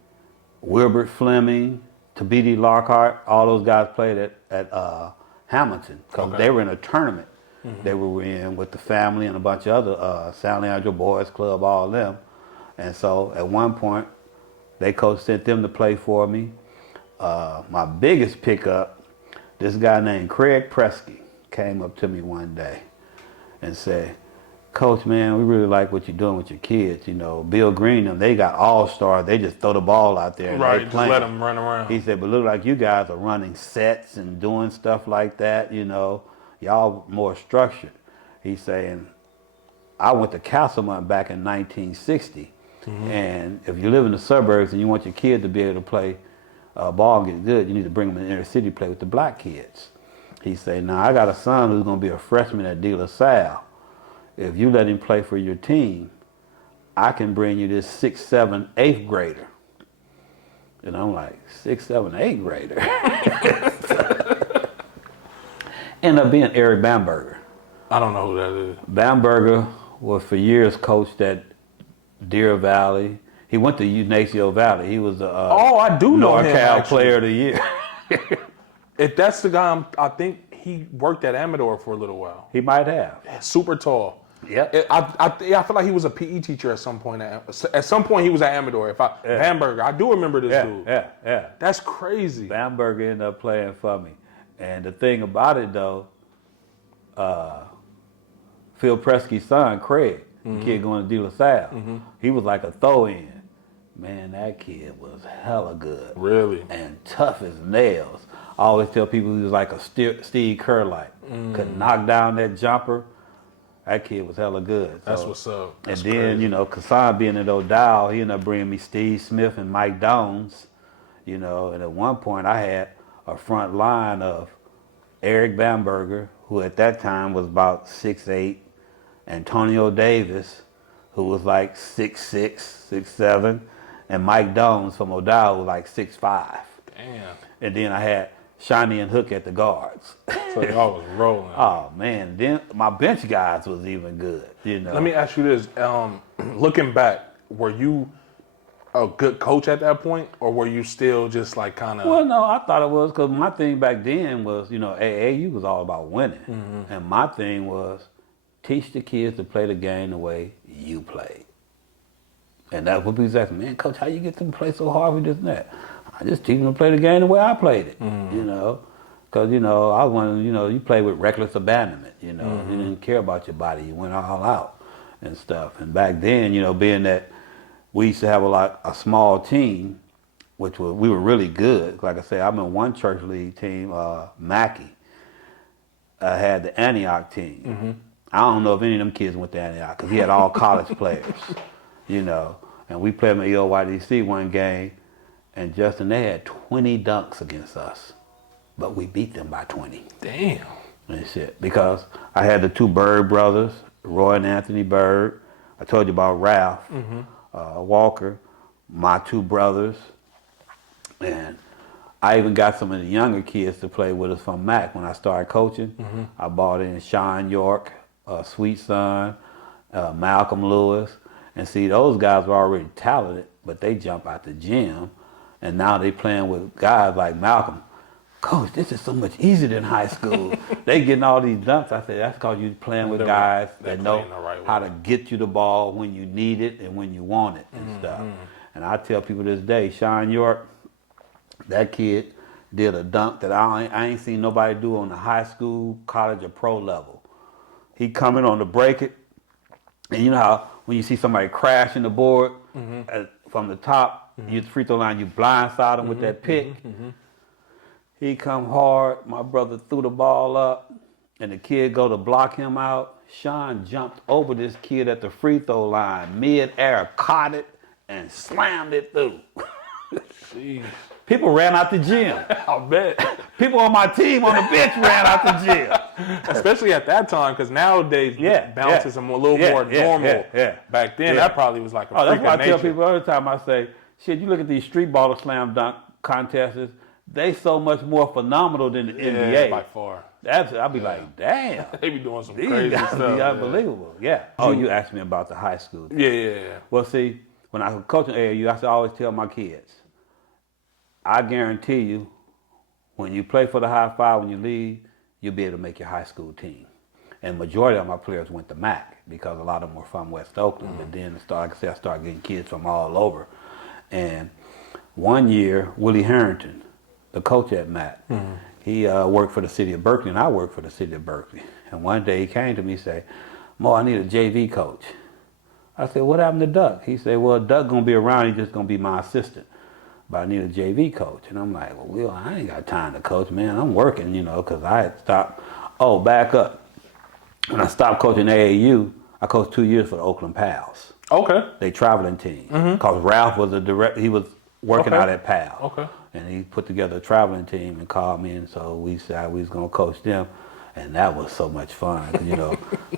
Wilbert Fleming, Tabiti Larkhart. All those guys played at Hamilton because they were in a tournament. They were in with the family and a bunch of other San Leandro Boys Club, all of them. And so at one point, they coach sent them to play for me. My biggest pickup, this guy named Craig Presky came up to me one day and said, Coach, man, we really like what you're doing with your kids. You know, Bill Green, them, they got all-stars. They just throw the ball out there and right, they playing. just let them run around. He said, but look like you guys are running sets and doing stuff like that, you know. Y'all more structured. He's saying, I went to Castlemont back in 1960. And if you live in the suburbs and you want your kid to be able to play ball and get good, you need to bring them in the inner city to play with the black kids. He said, now I got a son who's going to be a freshman at De La Salle. If you let him play for your team, I can bring you this 6th, 7th, 8th grader. And I'm like, 6th, 7th, 8th grader. Ended up being Eric Bamberger. I don't know who that is. Bamberger was for years coached at Deer Valley. He went to Ignacio Valley. He was the I do know him, NorCal actually. Player of the Year. If that's the guy, I think he worked at Amador for a little while. He might have. Super tall. Yep. I feel like he was a PE teacher at some point. At some point, he was at Amador. Bamberger, I do remember this dude. Yeah. That's crazy. Bamberger ended up playing for me. And the thing about it, though, Phil Preske's son, Craig, the kid going to De La Salle, he was like a throw-in. Man, that kid was hella good. Really? And tough as nails. I always tell people he was like a Steve Kerr-like. Could knock down that jumper. That kid was hella good. That's what's up. That's and then, crazy. Kassan being at O'Dowd, he ended up bringing me Steve Smith and Mike Dones. And at one point I had a front line of Eric Bamberger, who at that time was about 6'8", Antonio Davis, who was like 6'6", 6'7", and Mike Dones from O'Dowd was like 6'5". Damn. And then I had Shiny and Hook at the guards. So y'all was rolling. Oh man, then my bench guys was even good. Let me ask you this: looking back, were you a good coach at that point, or were you still just like kind of? Well, no, I thought it was because my thing back then was, AAU was all about winning, and my thing was teach the kids to play the game the way you played. And that's what people ask me, man, coach, how you get them to play so hard with this and that? I just teach them to play the game the way I played it, Because, I was one, you play with reckless abandonment, you didn't care about your body. You went all out and stuff. And back then, being that we used to have a small team, we were really good. Like I said, I'm in one church league team, Mackey. I had the Antioch team. I don't know if any of them kids went to Antioch because he had all college players, And we played them at EOYDC one game, and Justin, they had 20 dunks against us, but we beat them by 20. Damn. And shit, because I had the two Bird brothers, Roy and Anthony Bird. I told you about Ralph Walker, my two brothers, and I even got some of the younger kids to play with us from Mac when I started coaching. I brought in Sean York, Sweet Son, Malcolm Lewis, and see, those guys were already talented, but they jump out the gym, and now they playing with guys like Malcolm. Coach, this is so much easier than high school. They getting all these dunks. I said, that's because you're playing with guys that know how to get you the ball when you need it and when you want it and stuff. And I tell people this day, Sean York, that kid did a dunk that I ain't seen nobody do on the high school, college, or pro level. He coming on to break it, and you know how when you see somebody crashing the board from the top, you free throw line, you blindside him with that pick. He come hard. My brother threw the ball up, and the kid go to block him out. Sean jumped over this kid at the free throw line, mid-air, caught it, and slammed it through. Jeez. People ran out the gym. I bet. People on my team on the bench ran out the gym. Especially at that time, because nowadays bounces are a little more normal. Back then, that probably was like a freak of nature. That's why I tell people all the time, I say, shit, you look at these street ball slam dunk contests, they so much more phenomenal than the NBA. By far. I'll be like, damn. They be doing some These crazy guys stuff. be unbelievable. Yeah. Oh, you asked me about the high school thing. Yeah. Well, see, when I was coaching AAU, I used to always tell my kids, I guarantee you, when you play for the High Five, when you leave, you'll be able to make your high school team. And majority of my players went to MAC because a lot of them were from West Oakland. But then, like I said, I started getting kids from all over. And one year, Willie Harrington, the coach at MAC, he worked for the city of Berkeley, and I worked for the city of Berkeley. And one day he came to me and said, Mo, I need a JV coach. I said, what happened to Duck? He said, well, Duck going to be around. He's just going to be my assistant. But I need a JV coach. And I'm like, well, Will, I ain't got time to coach, man. I'm working, because I had stopped. Oh, back up. When I stopped coaching AAU, I coached 2 years for the Oakland Pals. Okay. They traveling team. Because Ralph was he was working out at Pal. Okay. And he put together a traveling team and called me, and so we decided we was going to coach them. And that was so much fun.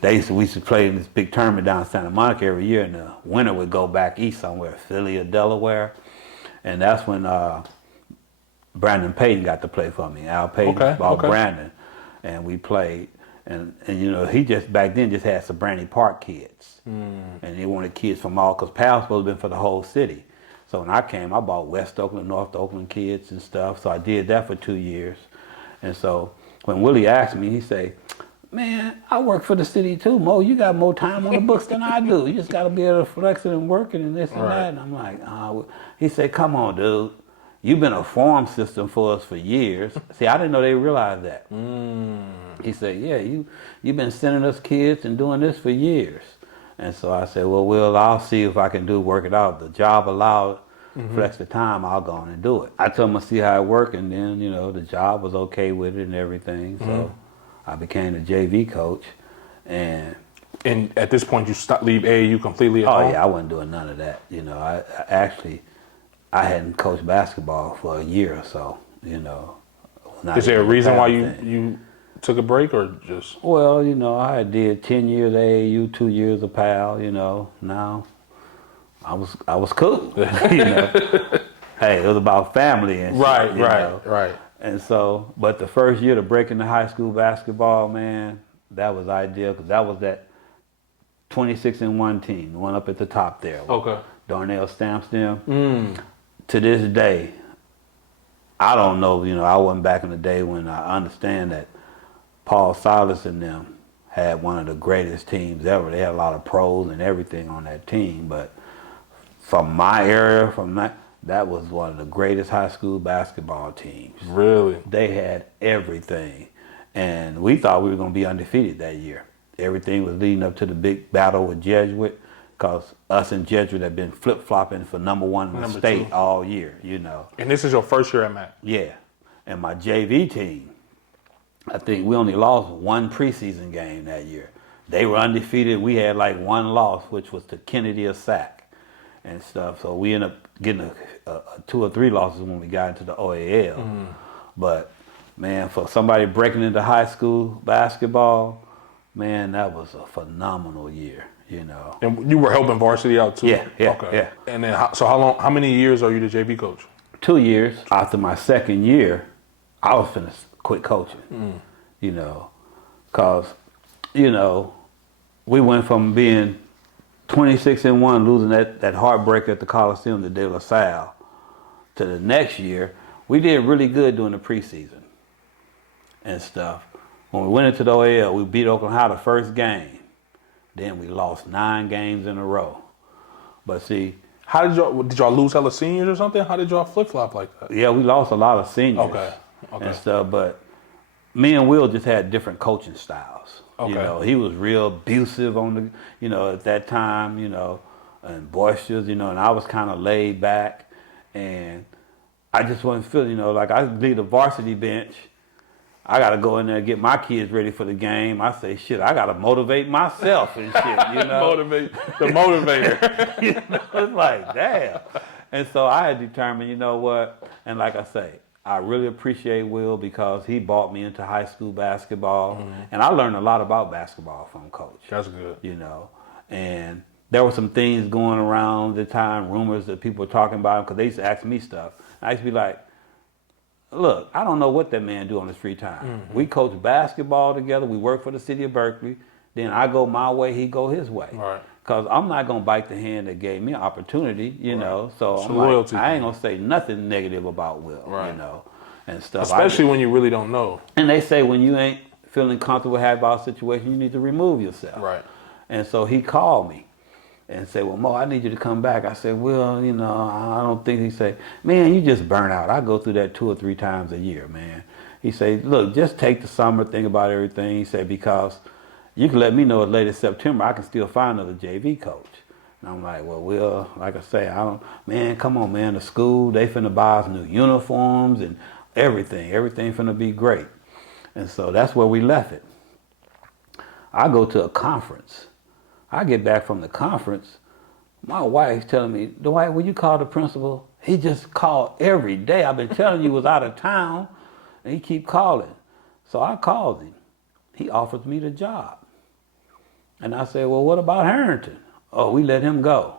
We used to play in this big tournament down in Santa Monica every year, and the winner would go back east somewhere, Philly or Delaware. And that's when Brandon Payton got to play for me. Al Payton bought Brandon, and we played. And you know, he just back then just had Sobrani Park kids, and he wanted kids from all, because Phelps supposed to have been for the whole city. So when I came, I bought West Oakland, North Oakland kids and stuff. So I did that for 2 years. And so when Willie asked me, he say, "Man, I work for the city too, Mo. You got more time on the books than I do. You just got to be able to flex it and work it and this and that." And I'm like, he said, "Come on, dude. You've been a farm system for us for years." See, I didn't know they realized that. He said, "Yeah, you've been sending us kids and doing this for years." And so I said, "Well, Will, I'll see if I can work it out. The job allowed, flex the time, I'll go on and do it." I told him to see how it worked, and then, you know, the job was okay with it and everything. So I became the JV coach. And at this point, you leave AAU completely at home? Oh, yeah, I wasn't doing none of that. You know, I hadn't coached basketball for a year or so, you know. Is there a reason why you took a break, or just? Well, you know, I did 10 years AAU, 2 years of PAL, you know. Now, I was cool, you know. Hey, it was about family and shit, you know. Right. And so, but the first year to break into high school basketball, man, that was ideal, because that was that 26-1 team, the one up at the top there. Okay. Darnell stamps them. To this day, I don't know, you know, I wasn't back in the day when I understand that Paul Silas and them had one of the greatest teams ever. They had a lot of pros and everything on that team, but from my area, that was one of the greatest high school basketball teams. Really? They had everything, and we thought we were going to be undefeated that year. Everything was leading up to the big battle with Jesuit, because us and Jesuit have been flip-flopping for number one in the state all year, you know. And this is your first year at Mac? Yeah. And my JV team, I think we only lost one preseason game that year. They were undefeated. We had like one loss, which was to Kennedy or Sac and stuff. So we ended up getting a 2 or 3 losses when we got into the OAL. But, man, for somebody breaking into high school basketball, man, that was a phenomenal year, you know. And you were helping varsity out too? Yeah. And then, how many years are you the JV coach? 2 years. After my second year, I was finna quit coaching, you know, because, you know, we went from being 26-1, losing that heartbreaker at the Coliseum to De La Salle, to the next year, we did really good during the preseason and stuff. When we went into the OAL, we beat Oklahoma the first game. Then we lost 9 games in a row. But see, how did y'all lose hella seniors or something? How did y'all flip-flop like that? Yeah, we lost a lot of seniors and stuff, but me and Will just had different coaching styles. You know, he was real abusive on the, you know, at that time, you know, and boisterous, you know, and I was kind of laid back, and I just wasn't feeling, you know, like I leave the varsity bench, I got to go in there and get my kids ready for the game. I say, shit, I got to motivate myself and shit, you know. The motivator. You know, it's like, damn. And so I had determined, you know what, and like I say, I really appreciate Will, because he brought me into high school basketball, and I learned a lot about basketball from Coach. That's good. You know, and there were some things going around at the time, rumors that people were talking about him, because they used to ask me stuff. I used to be like, look, I don't know what that man do on his free time. We coach basketball together. We work for the city of Berkeley. Then I go my way, he go his way. Right. Because I'm not going to bite the hand that gave me an opportunity, you know. So I'm loyalty like, I ain't going to say nothing negative about Will, you know, and stuff. Especially when you really don't know. And they say when you ain't feeling comfortable with about a situation, you need to remove yourself. Right. And so he called me and said, well, Mo, I need you to come back. I said, well, you know, I don't think. He said, man, you just burn out. I go through that 2 or 3 times a year, man. He said, look, just take the summer, think about everything. He said, because you can let me know as late as September, I can still find another JV coach. And I'm like, well, Will, like I say, man, come on, man, the school, they finna buy us new uniforms and everything finna be great. And so that's where we left it. I go to a conference. I get back from the conference, my wife's telling me, Dwight, will you call the principal? He just called every day. I've been telling you he was out of town, and he keep calling. So I called him. He offers me the job. And I said, well, what about Harrington? Oh, we let him go.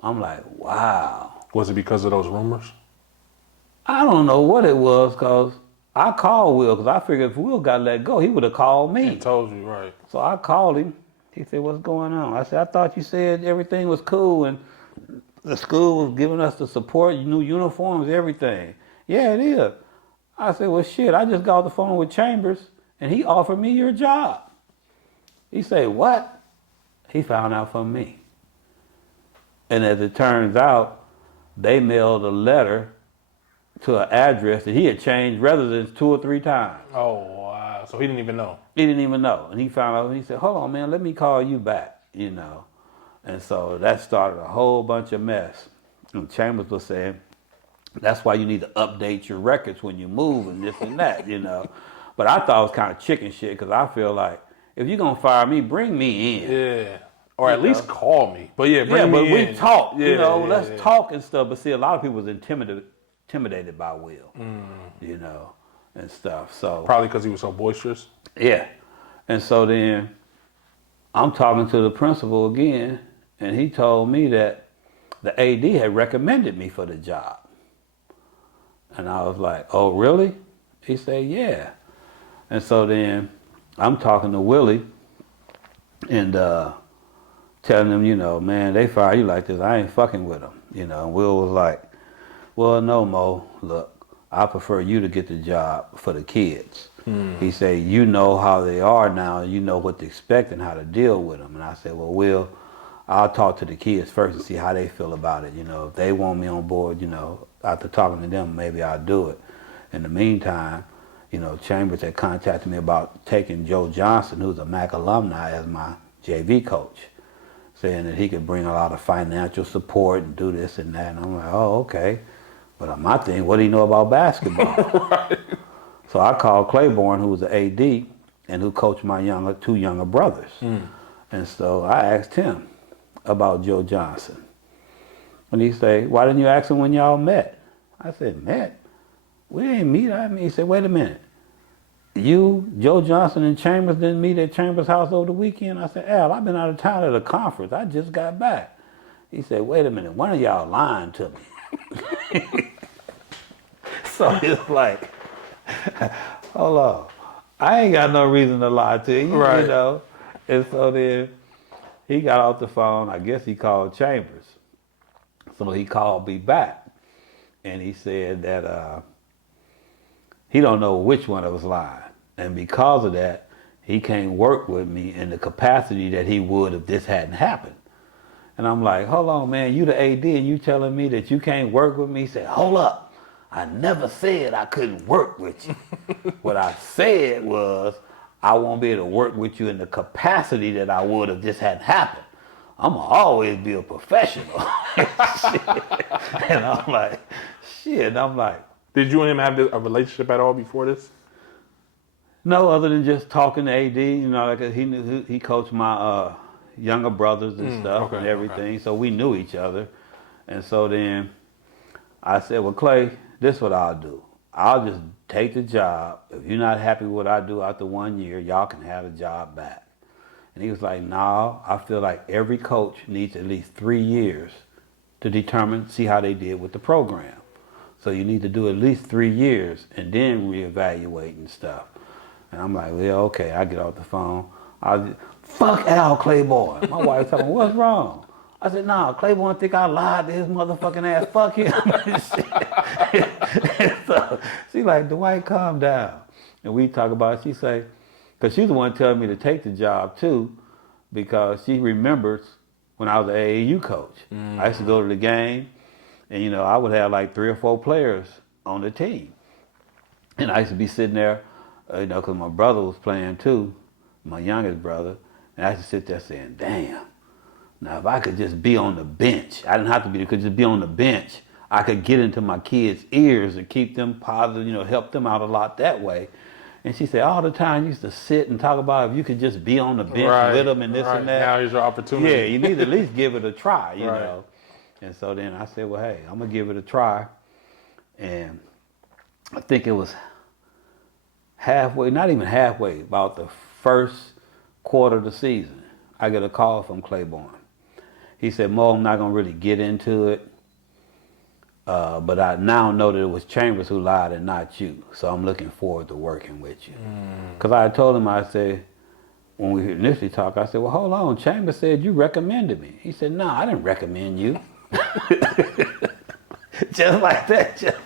I'm like, wow. Was it because of those rumors? I don't know what it was, because I called Will, because I figured if Will got let go, he would have called me. He told you, right. So I called him. He said, what's going on? I said, I thought you said everything was cool and the school was giving us the support, new uniforms, everything. Yeah, it is. I said, well, shit, I just got off the phone with Chambers and he offered me your job. He said, what? He found out from me. And as it turns out, they mailed a letter to an address that he had changed residence 2 or 3 times. Oh, wow. So he didn't even know. He didn't even know. And he found out, and he said, hold on, man, let me call you back, you know. And so that started a whole bunch of mess. And Chambers was saying, that's why you need to update your records when you move and this and that, you know. But I thought it was kind of chicken shit, because I feel like, if you're going to fire me, bring me in. Yeah. Or at least call me. But yeah, bring me in. Yeah, but we talk, you know, let's talk and stuff. But see, a lot of people was intimidated by Will, you know, and stuff. So probably because he was so boisterous. Yeah. And so then I'm talking to the principal again, and he told me that the AD had recommended me for the job. And I was like, oh, really? He said, yeah. And so then I'm talking to Willie and telling him, you know, man, they fire you like this. I ain't fucking with them. You know, and Will was like, well, no, Mo, look, I prefer you to get the job for the kids. He said, you know how they are now. You know what to expect and how to deal with them. And I said, well, Will, I'll talk to the kids first and see how they feel about it. You know, if they want me on board, you know, after talking to them, maybe I'll do it. In the meantime, you know, Chambers had contacted me about taking Joe Johnson, who's a MAC alumni, as my JV coach, saying that he could bring a lot of financial support and do this and that. And I'm like, oh, okay. But my thing, what do you know about basketball? Right. So I called Claiborne, who was the AD and who coached my 2 younger brothers. And so I asked him about Joe Johnson. And he said, why didn't you ask him when y'all met? I said, met? We didn't meet. I mean, he said, wait a minute. You, Joe Johnson, and Chambers didn't meet at Chambers' house over the weekend? I said, Al, I've been out of town at a conference. I just got back. He said, wait a minute. One of y'all lying to me. So it's like, hold on. I ain't got no reason to lie to you, right. You know. And so then he got off the phone. I guess he called Chambers. So he called me back. And he said that he don't know which one of us lied. And because of that, he can't work with me in the capacity that he would if this hadn't happened. And I'm like, hold on, man, you the AD and you telling me that you can't work with me? He said, hold up. I never said I couldn't work with you. What I said was I won't be able to work with you in the capacity that I would if this hadn't happened. I'm going to always be a professional. And I'm like, shit. And I'm like, did you and him have a relationship at all before this? No, other than just talking to AD. You know, like he coached my younger brothers and stuff and everything. Okay. So we knew each other. And so then I said, well, Clay, this is what I'll do. I'll just take the job. If you're not happy with what I do after 1 year, y'all can have the job back. And he was like, no, I feel like every coach needs at least 3 years to see how they did with the program. So you need to do at least 3 years and then reevaluate and stuff. And I'm like, well, okay. I get off the phone. Fuck Al Claiborne. My wife told me, what's wrong? I said, nah, Claiborne think I lied to his motherfucking ass. Fuck him. So she like, Dwight, calm down. And we talk about it. She say, because she's the one telling me to take the job too, because she remembers when I was an AAU coach. I used to go to the game, and you know, I would have like 3 or 4 players on the team. And I used to be sitting there, you know, because my brother was playing too, my youngest brother, and I used to sit there saying, damn. Now, if I could just be on the bench, I didn't have to be, could just be on the bench, I could get into my kids' ears and keep them positive, you know, help them out a lot that way. And she said, all the time you used to sit and talk about if you could just be on the bench with them and this and that. Now is your opportunity. Yeah, you need to at least give it a try, you know. And so then I said, well, hey, I'm going to give it a try. And I think it was halfway, not even halfway, about the first quarter of the season, I get a call from Claiborne. He said, Mo, I'm not going to really get into it. But I now know that it was Chambers who lied and not you. So I'm looking forward to working with you. Because I told him, I said, when we initially talked, I said, well, hold on. Chambers said you recommended me. He said, no, I didn't recommend you. Just like that.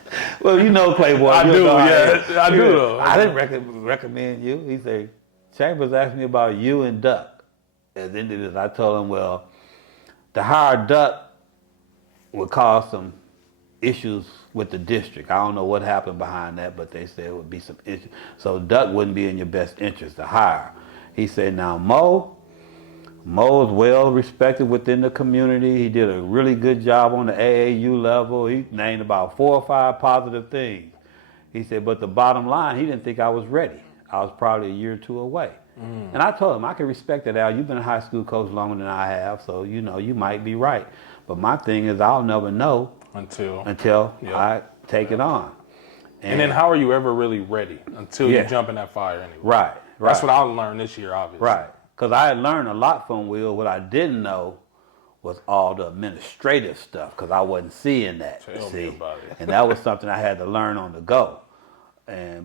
Well, you know, Playboy. I do, yeah. I do, though. I didn't recommend you. He said, Chambers asked me about you and Duck. And then I told him, well, to hire Duck would cause some issues with the district. I don't know what happened behind that, but they said it would be some issues. So Duck wouldn't be in your best interest to hire. He said, now Moe is well respected within the community. He did a really good job on the AAU level. He named about 4 or 5 positive things. He said, but the bottom line, he didn't think I was ready. I was probably a year or 2 away. And I told him, I can respect that, Al. You've been a high school coach longer than I have, so you know, you might be right. But my thing is, I'll never know until I take it on. And then how are you ever really ready until you jump in that fire anyway? Right. That's what I learned this year, obviously. Right. Because I had learned a lot from Will. What I didn't know was all the administrative stuff, because I wasn't seeing that. Tell me about it. And that was something I had to learn on the go.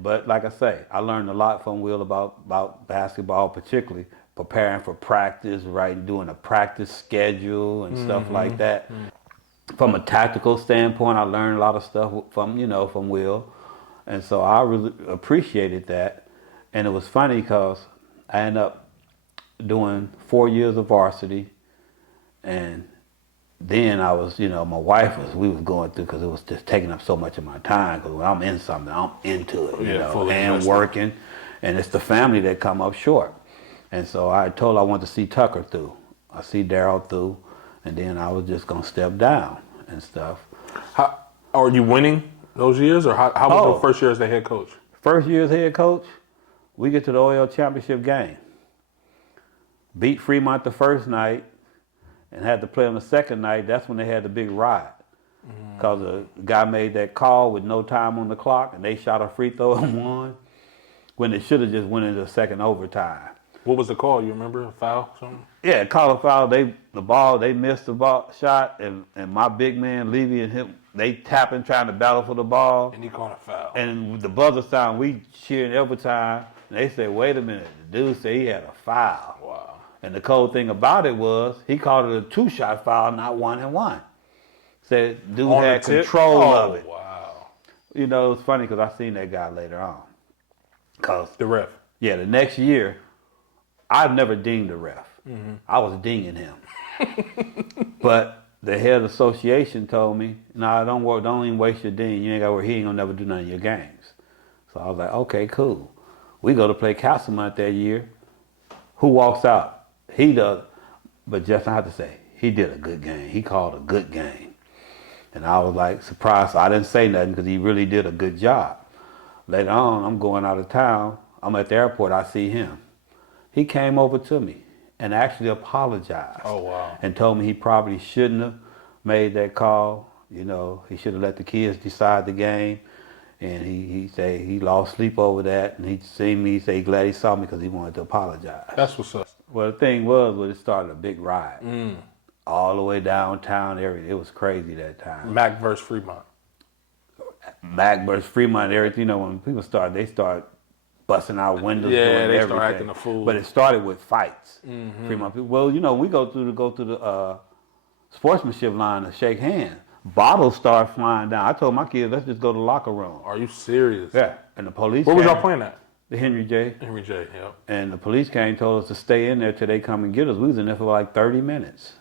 But like I say, I learned a lot from Will about basketball, particularly preparing for practice, right, doing a practice schedule and stuff like that. From a tactical standpoint, I learned a lot of stuff from Will. And so I really appreciated that. And it was funny because I ended up doing 4 years of varsity, and then I was, my wife we was going through, because it was just taking up so much of my time, because when I'm in something, I'm into it, and working, and it's the family that come up short. And so I told her I wanted to see Tucker through. I see Daryl through, and then I was just going to step down and stuff. How, are you winning those years, or how was your first year as the head coach? First year as head coach, we get to the OL championship game. Beat Fremont the first night and had to play them the second night. That's when they had the big riot. Because the guy made that call with no time on the clock, and they shot a free throw and won, when they should have just went into the second overtime. What was the call? You remember? A foul? Something? Yeah, call a foul. They missed the ball shot, and my big man, Levy, and him, they tapping, trying to battle for the ball. And he called a foul. And with the buzzer sound, we cheering every time. And they said, wait a minute, the dude said he had a foul. Wow. And the cold thing about it was, he called it a 2-shot foul, not 1-and-1. Said dude had control of it. Wow. It was funny because I seen that guy later on. The ref. Yeah, the next year, I've never dinged the ref. I was dinging him. But the head association told me, no, don't even waste your ding. You ain't got to worry. He ain't going to never do none of your games. So I was like, okay, cool. We go to play Castlemont that year. Who walks out? He does. But Justin, I have to say, he did a good game. He called a good game. And I was like surprised. So I didn't say nothing because he really did a good job. Later on, I'm going out of town. I'm at the airport. I see him. He came over to me and actually apologized. Oh, wow. And told me he probably shouldn't have made that call. He should have let the kids decide the game. And he said he lost sleep over that. And he seen me, he said he glad he saw me because he wanted to apologize. That's what's up. Well, the thing was it started a big riot. All the way downtown, everything. It was crazy that time. Mac versus Fremont. Mac versus Fremont, everything. When people they start busting out windows, doing they everything. start acting a fool. But it started with fights. Fremont people. Well, we go through the sportsmanship line to shake hands. Bottles start flying down. I told my kids, let's just go to the locker room. Are you serious? Yeah. And the police. Where was y'all playing at? The Henry J. Henry J. Yep. And the police came and told us to stay in there till they come and get us. We was in there for like 30 minutes.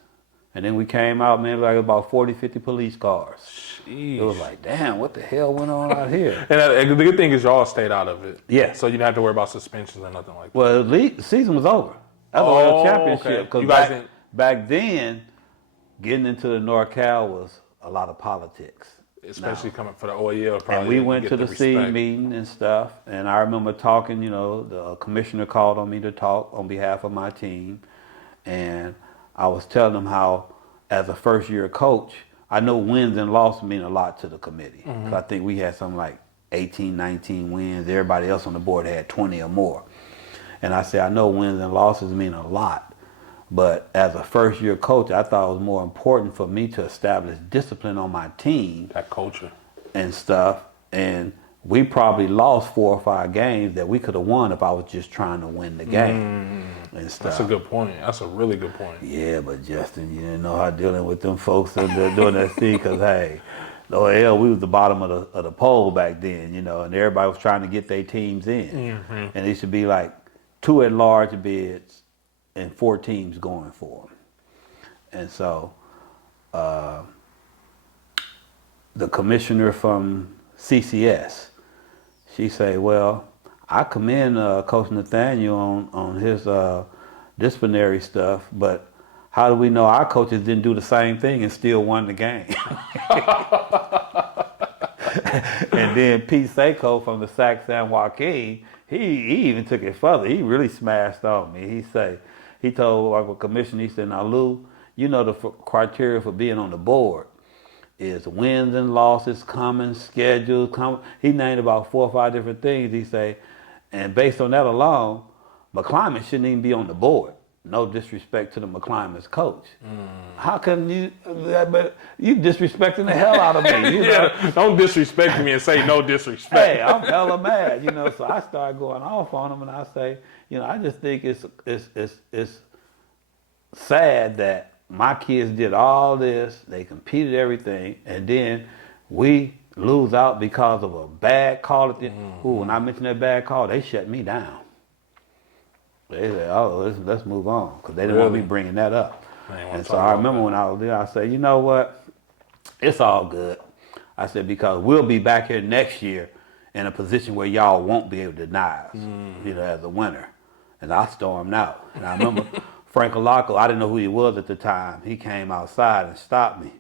And then we came out, man, like about 40, 50 police cars. Jeez. It was like, damn, what the hell went on out here? And the good thing is y'all stayed out of it. Yeah. So you didn't have to worry about suspensions or nothing like that. Well, the season was over. That's the World Championship. Okay. You guys back then, getting into the NorCal was a lot of politics. Especially coming for the OEL, probably. And we went to the respect. seed meeting and stuff. And I remember talking, the commissioner called on me to talk on behalf of my team. And I was telling them how, as a first-year coach, I know wins and losses mean a lot to the committee. 'Cause I think we had something like 18, 19 wins. Everybody else on the board had 20 or more. And I said, I know wins and losses mean a lot. But as a first-year coach, I thought it was more important for me to establish discipline on my team. That culture. And stuff. And we probably lost 4 or 5 games that we could have won if I was just trying to win the game and stuff. That's a good point. That's a really good point. Yeah, but Justin, you didn't know how dealing with them folks that they're doing that thing because, hey, the OAL, we was the bottom of the pole back then, you know, and everybody was trying to get their teams in. And it should be like 2 at-large bids and 4 teams going for them. And so the commissioner from CCS, she say, well, I commend Coach Nathaniel on his disciplinary stuff, but how do we know our coaches didn't do the same thing and still won the game? And then Pete Seiko from the Sac San Joaquin, he even took it further. He really smashed on me. He told our commissioner, he said, now Lou, you know the criteria for being on the board is wins and losses, common schedules. He named about 4 or 5 different things. He say, and based on that alone, McClymonds shouldn't even be on the board. No disrespect to the McClymonds coach. How can you? But you disrespecting the hell out of me. You know? Don't disrespect me and say no disrespect. Hey, I'm hella mad. You know, so I started going off on him, and I say, you know, I just think it's sad that my kids did all this, they competed everything, and then we lose out because of a bad call at the Ooh, when I mentioned that bad call, they shut me down. They said, oh, let's move on, because they didn't want me bringing that up. And so I remember when I was there, I said, you know what? It's all good. I said, because we'll be back here next year in a position where y'all won't be able to deny us, you know, as a winner. And I stormed out. And I remember Frank Alaco, I didn't know who he was at the time. He came outside and stopped me.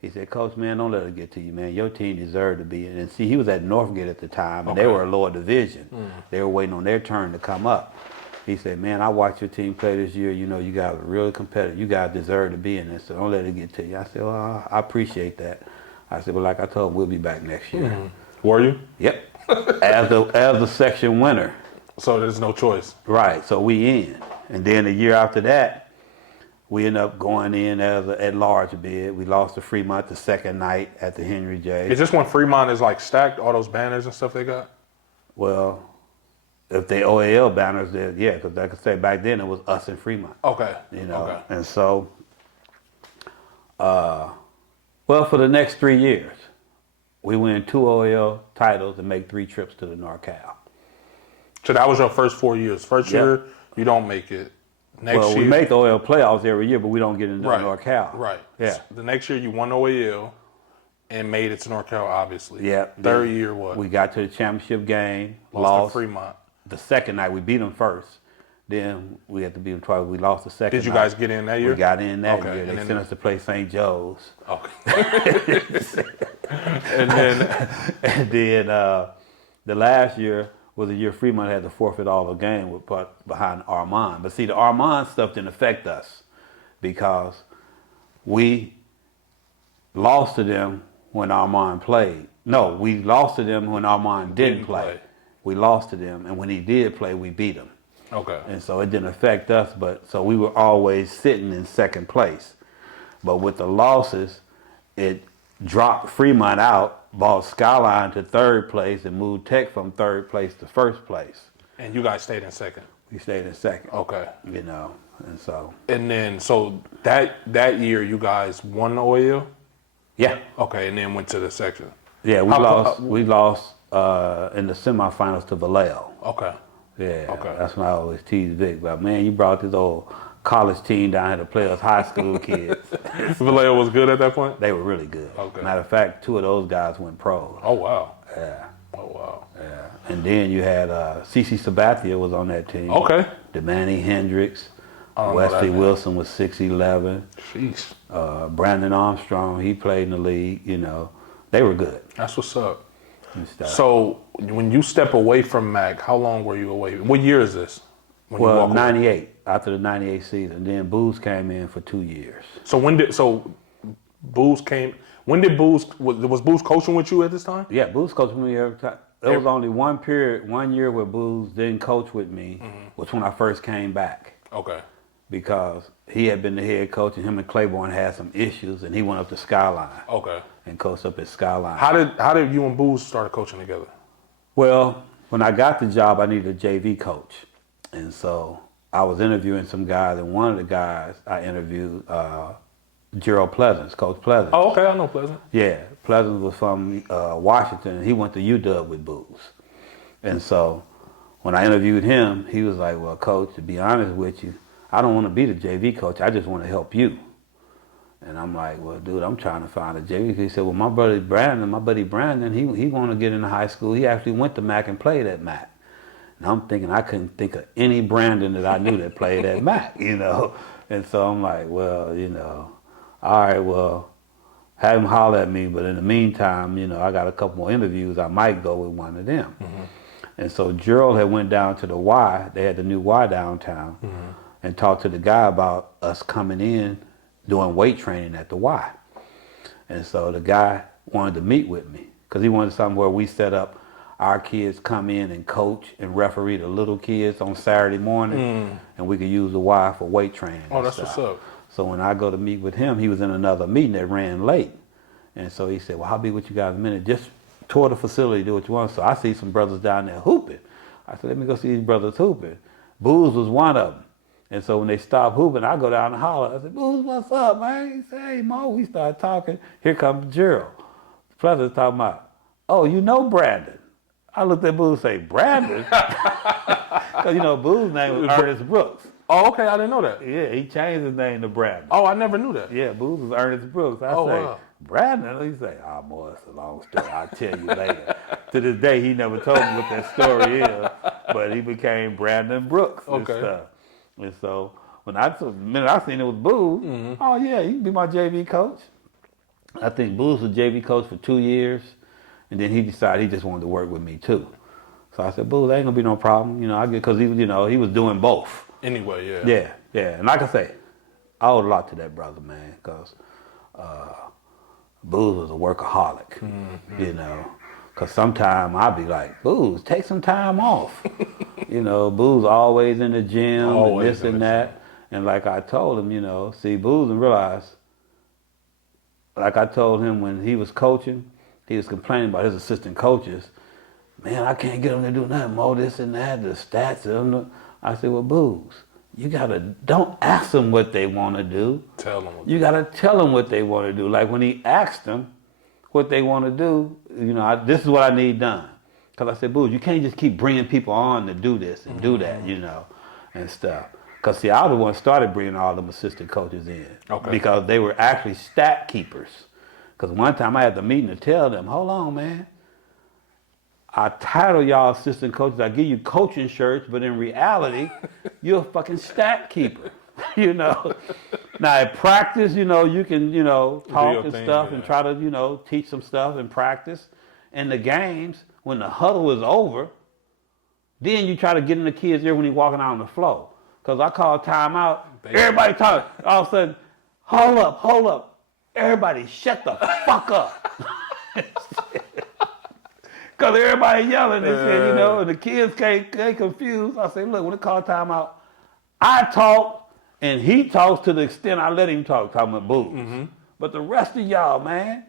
He said, Coach, man, don't let it get to you, man. Your team deserved to be in. And see, he was at Northgate at the time, and they were a lower division. They were waiting on their turn to come up. He said, man, I watched your team play this year. You know, you guys are really competitive. You guys deserve to be in this, so don't let it get to you. I said, well, I appreciate that. I said, well, like I told him, we'll be back next year. Were you? Yep. as the section winner. So there's no choice. Right, so we in. And then the year after that, we ended up going in as an at-large bid. We lost to Fremont the second night at the Henry J. Is this when Fremont is like stacked, all those banners and stuff they got? Well, if they OAL banners, then yeah, because like I say, back then it was us and Fremont. Okay. You know, and so, well, for the next 3 years, we win 2 OAL titles and make 3 trips to the NorCal. So that was your first 4 years. First year, you don't make it. Next year, we make the OAL playoffs every year, but we don't get into the NorCal. Right. Yeah. So the next year, you won OAL and made it to NorCal, obviously. Yeah. Third year, what? We got to the championship game. Lost to Fremont. The second night, we beat them first. Then we had to beat them twice. We lost the second night. Did you guys get in that year? We got in that year. And They then sent us to play St. Joe's. Okay. and then the last year was the year Fremont had to forfeit all the game behind Armand. But see, the Armand stuff didn't affect us because we lost to them when Armand played. No, we lost to them when Armand didn't play. We lost to them, and when he did play, we beat him. Okay. And so it didn't affect us, but so we were always sitting in second place. But with the losses, it dropped Fremont out, brought Skyline to third place, and moved Tech from third place to first place. And you guys stayed in second? We stayed in second. Okay. You know, and so. And then, so that year, you guys won the OAL? Yeah. Okay, and then went to the section? Yeah, we lost in the semifinals to Vallejo. Okay. Yeah, okay. That's when I always tease Vic about, man, you brought this old college team down here to play us high school kids. Vallejo was good at that point? They were really good. Okay. Matter of fact, 2 of those guys went pro. Oh, wow. Yeah. Oh, wow. Yeah. And then you had CC Sabathia was on that team. Okay. Demani Hendricks. Wesley Wilson was 6'11". Jeez. Brandon Armstrong, he played in the league, you know. They were good. That's what's up. So when you step away from MAC, how long were you away? What year is this? Well, 98, after the 98 season. Then Booz came in for 2 years. So Booz came, was Booz coaching with you at this time? Yeah, Booz coached with me every time. There was only 1 year where Booz didn't coach with me, was when I first came back. Okay. because he had been the head coach, and him and Claiborne had some issues, and he went up to Skyline. Okay. And coached up at Skyline. How did you and Booz start coaching together? Well, when I got the job, I needed a JV coach, and so I was interviewing some guys, and one of the guys I interviewed, Gerald Pleasance, Coach Pleasance. Oh, okay, I know Pleasant. Yeah, Pleasance was from Washington, and he went to UW with Booz. And so when I interviewed him, he was like, well, Coach, to be honest with you, I don't want to be the JV coach. I just want to help you. And I'm like, well, dude, I'm trying to find a JV. He said, well, my buddy Brandon, he want to get into high school. He actually went to Mac and played at Mac. And I'm thinking I couldn't think of any Brandon that I knew that played at Mac, you know. And so I'm like, well, you know, all right, well, have him holler at me. But in the meantime, you know, I got a couple more interviews. I might go with one of them. Mm-hmm. And so Gerald had went down to the Y. They had the new Y downtown, and talked to the guy about us coming in doing weight training at the Y. And so the guy wanted to meet with me because he wanted something where we set up our kids come in and coach and referee the little kids on Saturday morning, and we could use the Y for weight training. Oh, that's what's up. So when I go to meet with him, he was in another meeting that ran late. And so he said, well, I'll be with you guys in a minute. Just tour the facility, do what you want. So I see some brothers down there hooping. I said, let me go see these brothers hooping. Booz was one of them. And so when they stopped hooping, I go down and holler. I said, Booz, what's up, man? He said, hey, Mo. We started talking. Here comes Gerald. The president's talking about, oh, you know Brandon. I looked at Booz and say, Brandon? Because, you know, Booz's name was Ernest Brooks. Oh, okay, I didn't know that. Yeah, he changed his name to Brandon. Oh, I never knew that. Yeah, Booz was Ernest Brooks. I say, wow. Brandon? He say, oh, boy, it's a long story. I'll tell you later. To this day, he never told me what that story is, but he became Brandon Brooks and stuff. And so the minute I seen it was Booz, oh, yeah, you can be my JV coach. I think Booz was JV coach for 2 years, and then he decided he just wanted to work with me, too. So I said, Booz, ain't going to be no problem. You know, because he was doing both. Anyway, yeah. Yeah, yeah. And like I say, I owe a lot to that brother, man, because Booz was a workaholic, you know. Because sometimes I'd be like, Booz, take some time off. You know, Booz always in the gym and this and that. And like I told him, you know, see, Booz and realize, like I told him when he was coaching, he was complaining about his assistant coaches. Man, I can't get them to do nothing, Mo, this and that, the stats. I said, well, Booz, you don't ask them what they want to do. Tell them. You got to tell them what they want to do. Like when he asked them what they want to do, you know, this is what I need done. Because I said, Booz, you can't just keep bringing people on to do this and do that, you know, and stuff. Because, see, I was the one started bringing all them assistant coaches in. Okay. Because they were actually stat keepers. Because one time I had the meeting to tell them, hold on, man. I title y'all assistant coaches. I give you coaching shirts, but in reality, you're a fucking stat keeper, you know. Now at practice, you know, you can, you know, talk and stuff and try to, you know, teach some stuff in practice. In the games, when the huddle is over, then you try to get in the kid's ear when he's walking out on the floor. Because I call timeout, everybody talking. All of a sudden, hold up. Everybody shut the fuck up. Because everybody yelling, they said, you know, and the kids get confused. I say, look, when it call timeout, I talk, and he talks to the extent I let him talk, talking about Booz. But the rest of y'all, man,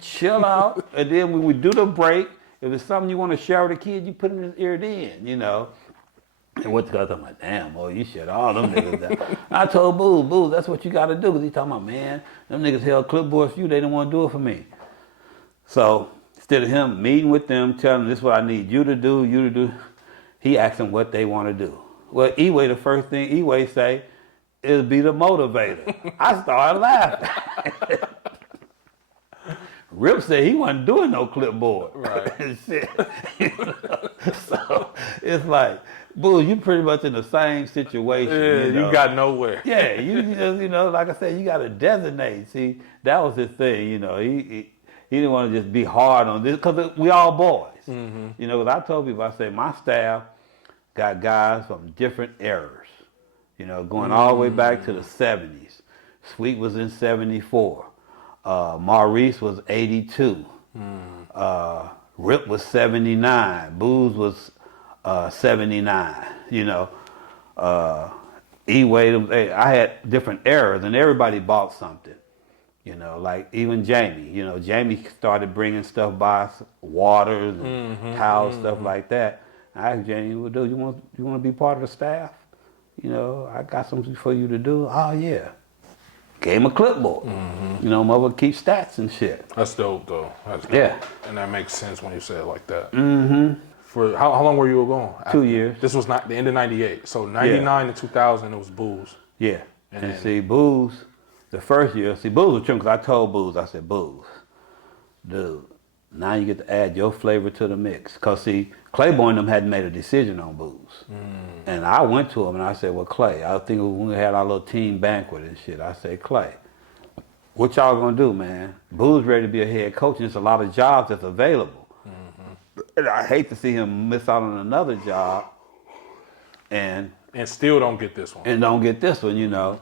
chill out. And then when we do the break, if it's something you want to share with the kid, you put it in his ear then, you know. And what's the other? I'm like, damn, boy, you shut all them niggas down. I told Booz, that's what you got to do. Because he talking about, man, them niggas held clipboards for you. They didn't want to do it for me. So instead of him meeting with them, telling them this is what I need you to do, he asked them what they want to do. Well, Eway, the first thing Eway say is be the motivator. I started laughing. Rip said he wasn't doing no clipboard. Right. Shit. You know? So it's like, Booz, you pretty much in the same situation. Yeah, you know? You got nowhere. Yeah, you just, you know, like I said, you got to designate. See, that was his thing, you know. He didn't want to just be hard on this because we all boys. You know, because I told people, I said, my staff got guys from different eras, you know, going all the way back to the 70s. Sweet was in 74. Maurice was 82. Rip was 79. Booz was 79, you know. E-way, I had different errors, and everybody bought something. You know, like even Jamie. You know, Jamie started bringing stuff by, waters and towels, stuff like that. I asked Jamie, "Well, dude, you want to be part of the staff? You know, I got something for you to do." "Oh yeah." Gave him a clipboard. You know, mother keep stats and shit. That's dope, though. That's dope. Yeah. And that makes sense when you say it like that. For how long were you gone? 2 years. This was not the end of '98. So '99 to 2000, it was Booze. Yeah. And And then- see, Booze, the first year, Booze was tripping because I told Booze, I said, "Booze, dude, now you get to add your flavor to the mix." Because, see, Claiborne and them hadn't made a decision on Booze. And I went to him and I said, "Well, Clay, I think when we had our little team banquet and shit, I said, Clay, what y'all gonna do, man? Boo's ready to be a head coach, and there's a lot of jobs that's available. And I hate to see him miss out on another job and still don't get this one. don't get this one, you know."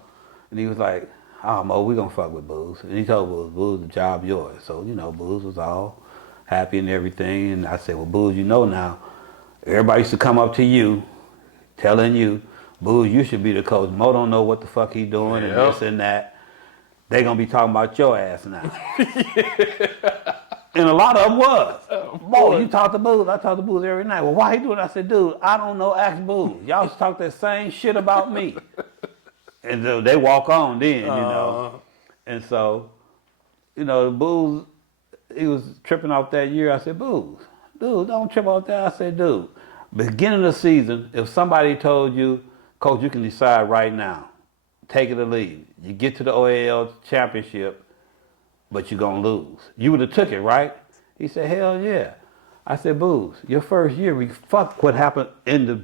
And he was like, "Oh, Mo, we gonna fuck with Booz." And he told Booz, "The job yours." So, you know, Booz was all happy and everything. And I said, "Well, Booz, you know now, everybody used to come up to you, telling you, Booz, you should be the coach. Mo don't know what the fuck he doing and this and that. They gonna be talking about your ass now." And a lot of them was. "Mo, you talk to Booz?" "I talk to Booz every night." "Well, why he doing it?" I said, "Dude, I don't know. Ask Booz. Y'all just talk that same shit about me." And so they walk on then, you know. And so, you know, Booz, he was tripping off that year. I said, "Booz, dude, don't trip off that." I said, "Dude, beginning of the season, if somebody told you, Coach, you can decide right now, take it or leave. You get to the OAL championship, but you're going to lose. You would have took it, right?" He said, "Hell yeah." I said, "Booz, your first year, we fuck what happened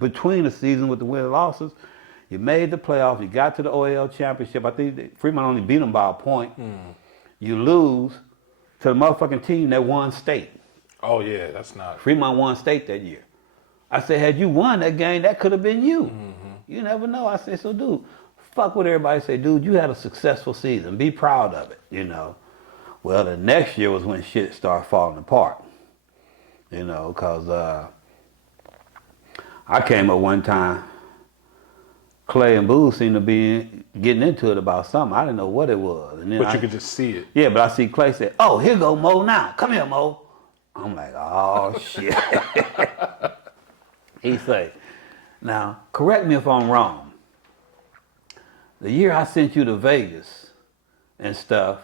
between the season with the win and losses. You made the playoffs. You got to the OAL championship. I think Fremont only beat them by a point. You lose to the motherfucking team that won state. Oh, yeah, that's not. Fremont won state that year." I said, "Had you won that game, that could have been you. You never know." I said, "So, dude, fuck what everybody say. Dude, you had a successful season. Be proud of it, you know." Well, the next year was when shit started falling apart, you know, because I came up one time. Clay and Booz seemed to be getting into it about something. I didn't know what it was. And then But you could just see it. Yeah, but I see Clay say, "Oh, here go Mo now. Come here, Mo." I'm like, "Oh, shit." He say, "Now, correct me if I'm wrong. The year I sent you to Vegas and stuff,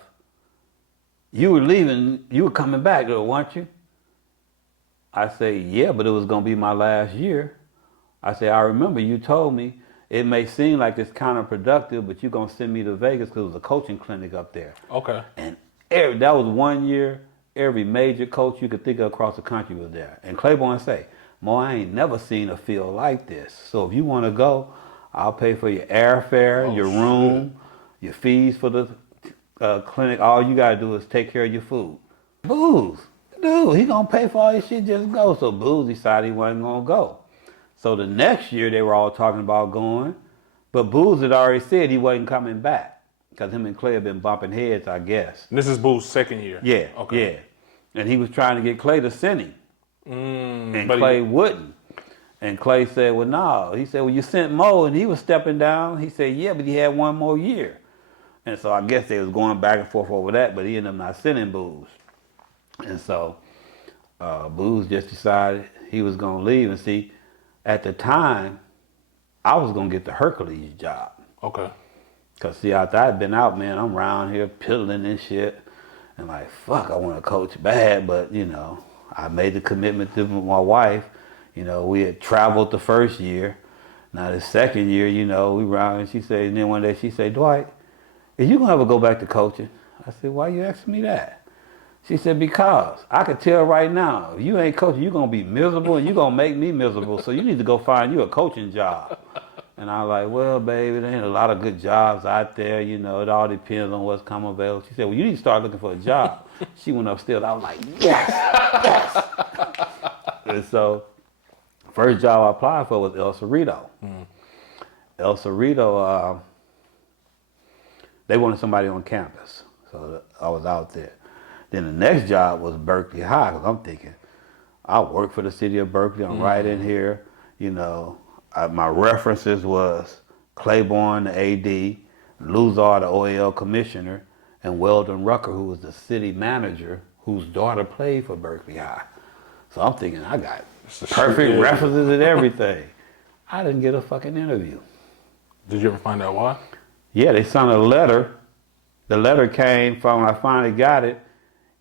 you were leaving, you were coming back, though, weren't you?" I say, "Yeah, but it was going to be my last year." I say, "I remember you told me it may seem like it's counterproductive, but you're going to send me to Vegas because it was a coaching clinic up there." Okay. And that was 1 year, every major coach you could think of across the country was there. And Claiborne say, "Mo, I ain't never seen a field like this. So if you want to go, I'll pay for your airfare, your room, your fees for the clinic. All you got to do is take care of your food." Booz, dude, he going to pay for all this shit, just go. So Booz decided he wasn't going to go. So the next year they were all talking about going, but Booz had already said he wasn't coming back because him and Clay had been bumping heads, I guess. And this is Boo's second year. Yeah, Okay. yeah. And he was trying to get Clay to send him. And but Clay wouldn't. And Clay said, "Well, no." He said, "Well, you sent Mo and he was stepping down." He said, "Yeah, but he had one more year." And so I guess they was going back and forth over that, but he ended up not sending Booz. And so Booz just decided he was going to leave. And see, at the time, I was going to get the Hercules job. Okay. Because, see, after I'd been out, man, I'm around here piddling and shit. And like, fuck, I want to coach bad. But, you know, I made the commitment to my wife. You know, we had traveled the first year. Now, the second year, you know, we around and she said, and then one day she said, "Dwight, is you going to ever go back to coaching?" I said, "Why you asking me that?" She said, "Because I could tell right now, if you ain't coaching, you're going to be miserable and you're going to make me miserable. So you need to go find you a coaching job." And I was like, "Well, baby, there ain't a lot of good jobs out there. You know, it all depends on what's come available." She said, "Well, you need to start looking for a job." She went upstairs. I was like, "Yes, yes." And so, first job I applied for was El Cerrito. El Cerrito, they wanted somebody on campus. So I was out there. Then the next job was Berkeley High, because I'm thinking, I work for the city of Berkeley. I'm right in here. You know, my references was Claiborne, the AD, Luzar, the OAL commissioner, and Weldon Rucker, who was the city manager, whose daughter played for Berkeley High. So I'm thinking, I got perfect references and everything. I didn't get a fucking interview. Did you ever find out why? Yeah, they sent a letter. The letter came from, when I finally got it,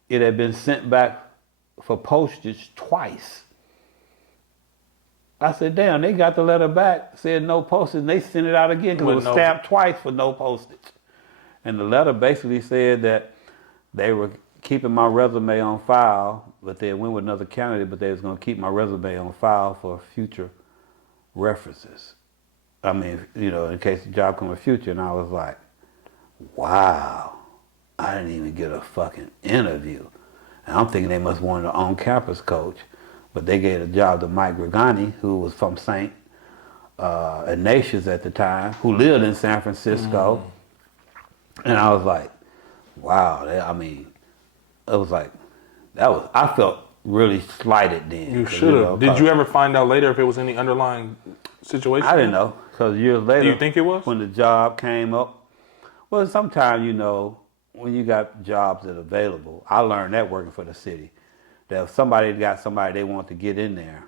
it had been sent back for postage twice. I said, damn, they got the letter back, said no postage, and they sent it out again because it was stamped twice for no postage. And the letter basically said that they were keeping my resume on file, but they went with another candidate, but they was going to keep my resume on file for future references. I mean, you know, in case the job comes in the future. And I was like, wow, I didn't even get a fucking interview. And I'm thinking they must want an on-campus coach, but they gave a job to Mike Grigani, who was from St. Ignatius at the time, who lived in San Francisco. And I was like, wow, I mean, it was like, I felt really slighted then. You should have. Did you ever find out later if it was any underlying situation? I didn't know, because years later. Do you think it was? When the job came up. Well, sometimes, you know, when you got jobs that are available, I learned that working for the city, that if somebody got somebody they want to get in there,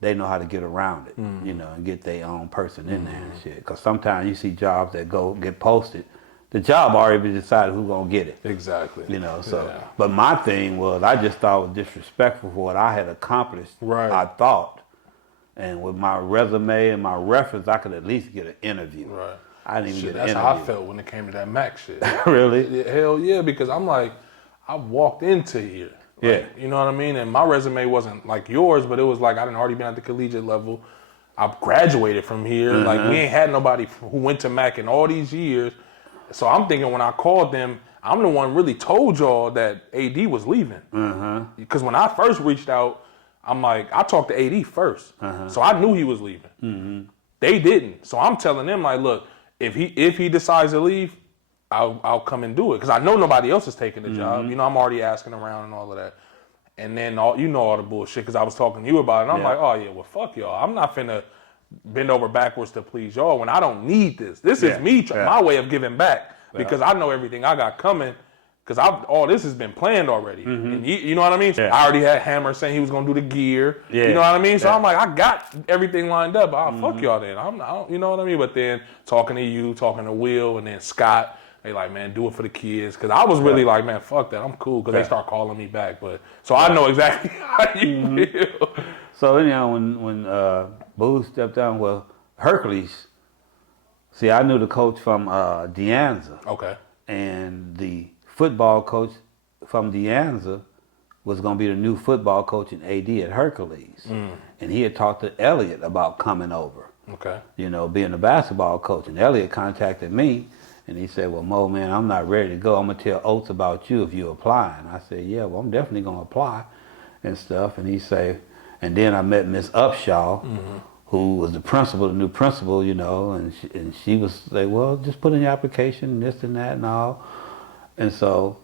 they know how to get around it, you know, and get their own person in there and shit. Because sometimes you see jobs that get posted, the job already been decided who's gonna get it. Exactly. You know, so. Yeah. But my thing was, I just thought it was disrespectful for what I had accomplished. Right. I thought, and with my resume and my reference, I could at least get an interview. Right. I didn't even get an interview. interview. That's how I felt when it came to that Mac shit. Really? Hell yeah, because I'm like, I walked into here. Like, you know what I mean? And my resume wasn't like yours, but it was like I done already been at the collegiate level. I graduated from here. Like we ain't had nobody who went to Mac in all these years. So I'm thinking when I called them, I'm the one really told y'all that AD was leaving. Because when I first reached out, I'm like, I talked to AD first. So I knew he was leaving. They didn't. So I'm telling them like, look, if he decides to leave, I'll come and do it. Because I know nobody else is taking the job. You know, I'm already asking around and all of that. And then all the bullshit because I was talking to you about it. And I'm like, oh yeah, well fuck y'all. I'm not finna bend over backwards to please y'all when I don't need this. This is me, my way of giving back because I know everything I got coming because all this has been planned already. And you know what I mean? So I already had Hammer saying he was gonna do the gear. You know what I mean? So I'm like, I got everything lined up. Fuck y'all then. You know what I mean? But then talking to you, talking to Will, and then Scott, they like, man, do it for the kids. Because I was really like, man, fuck that. I'm cool. Because they start calling me back. But so I know exactly how you feel. So anyhow, when Boo stepped down, well, Hercules. See, I knew the coach from De Anza. Okay. And the football coach from De Anza was going to be the new football coach in AD at Hercules. And he had talked to Elliott about coming over. Okay. You know, being a basketball coach. And Elliott contacted me. And he said, well, Mo, man, I'm not ready to go. I'm going to tell Oates about you if you apply. And I said, yeah, well, I'm definitely going to apply and stuff. And he said, and then I met Miss Upshaw, who was the new principal, you know, and she was like, well, just put in your application, this and that and all. And so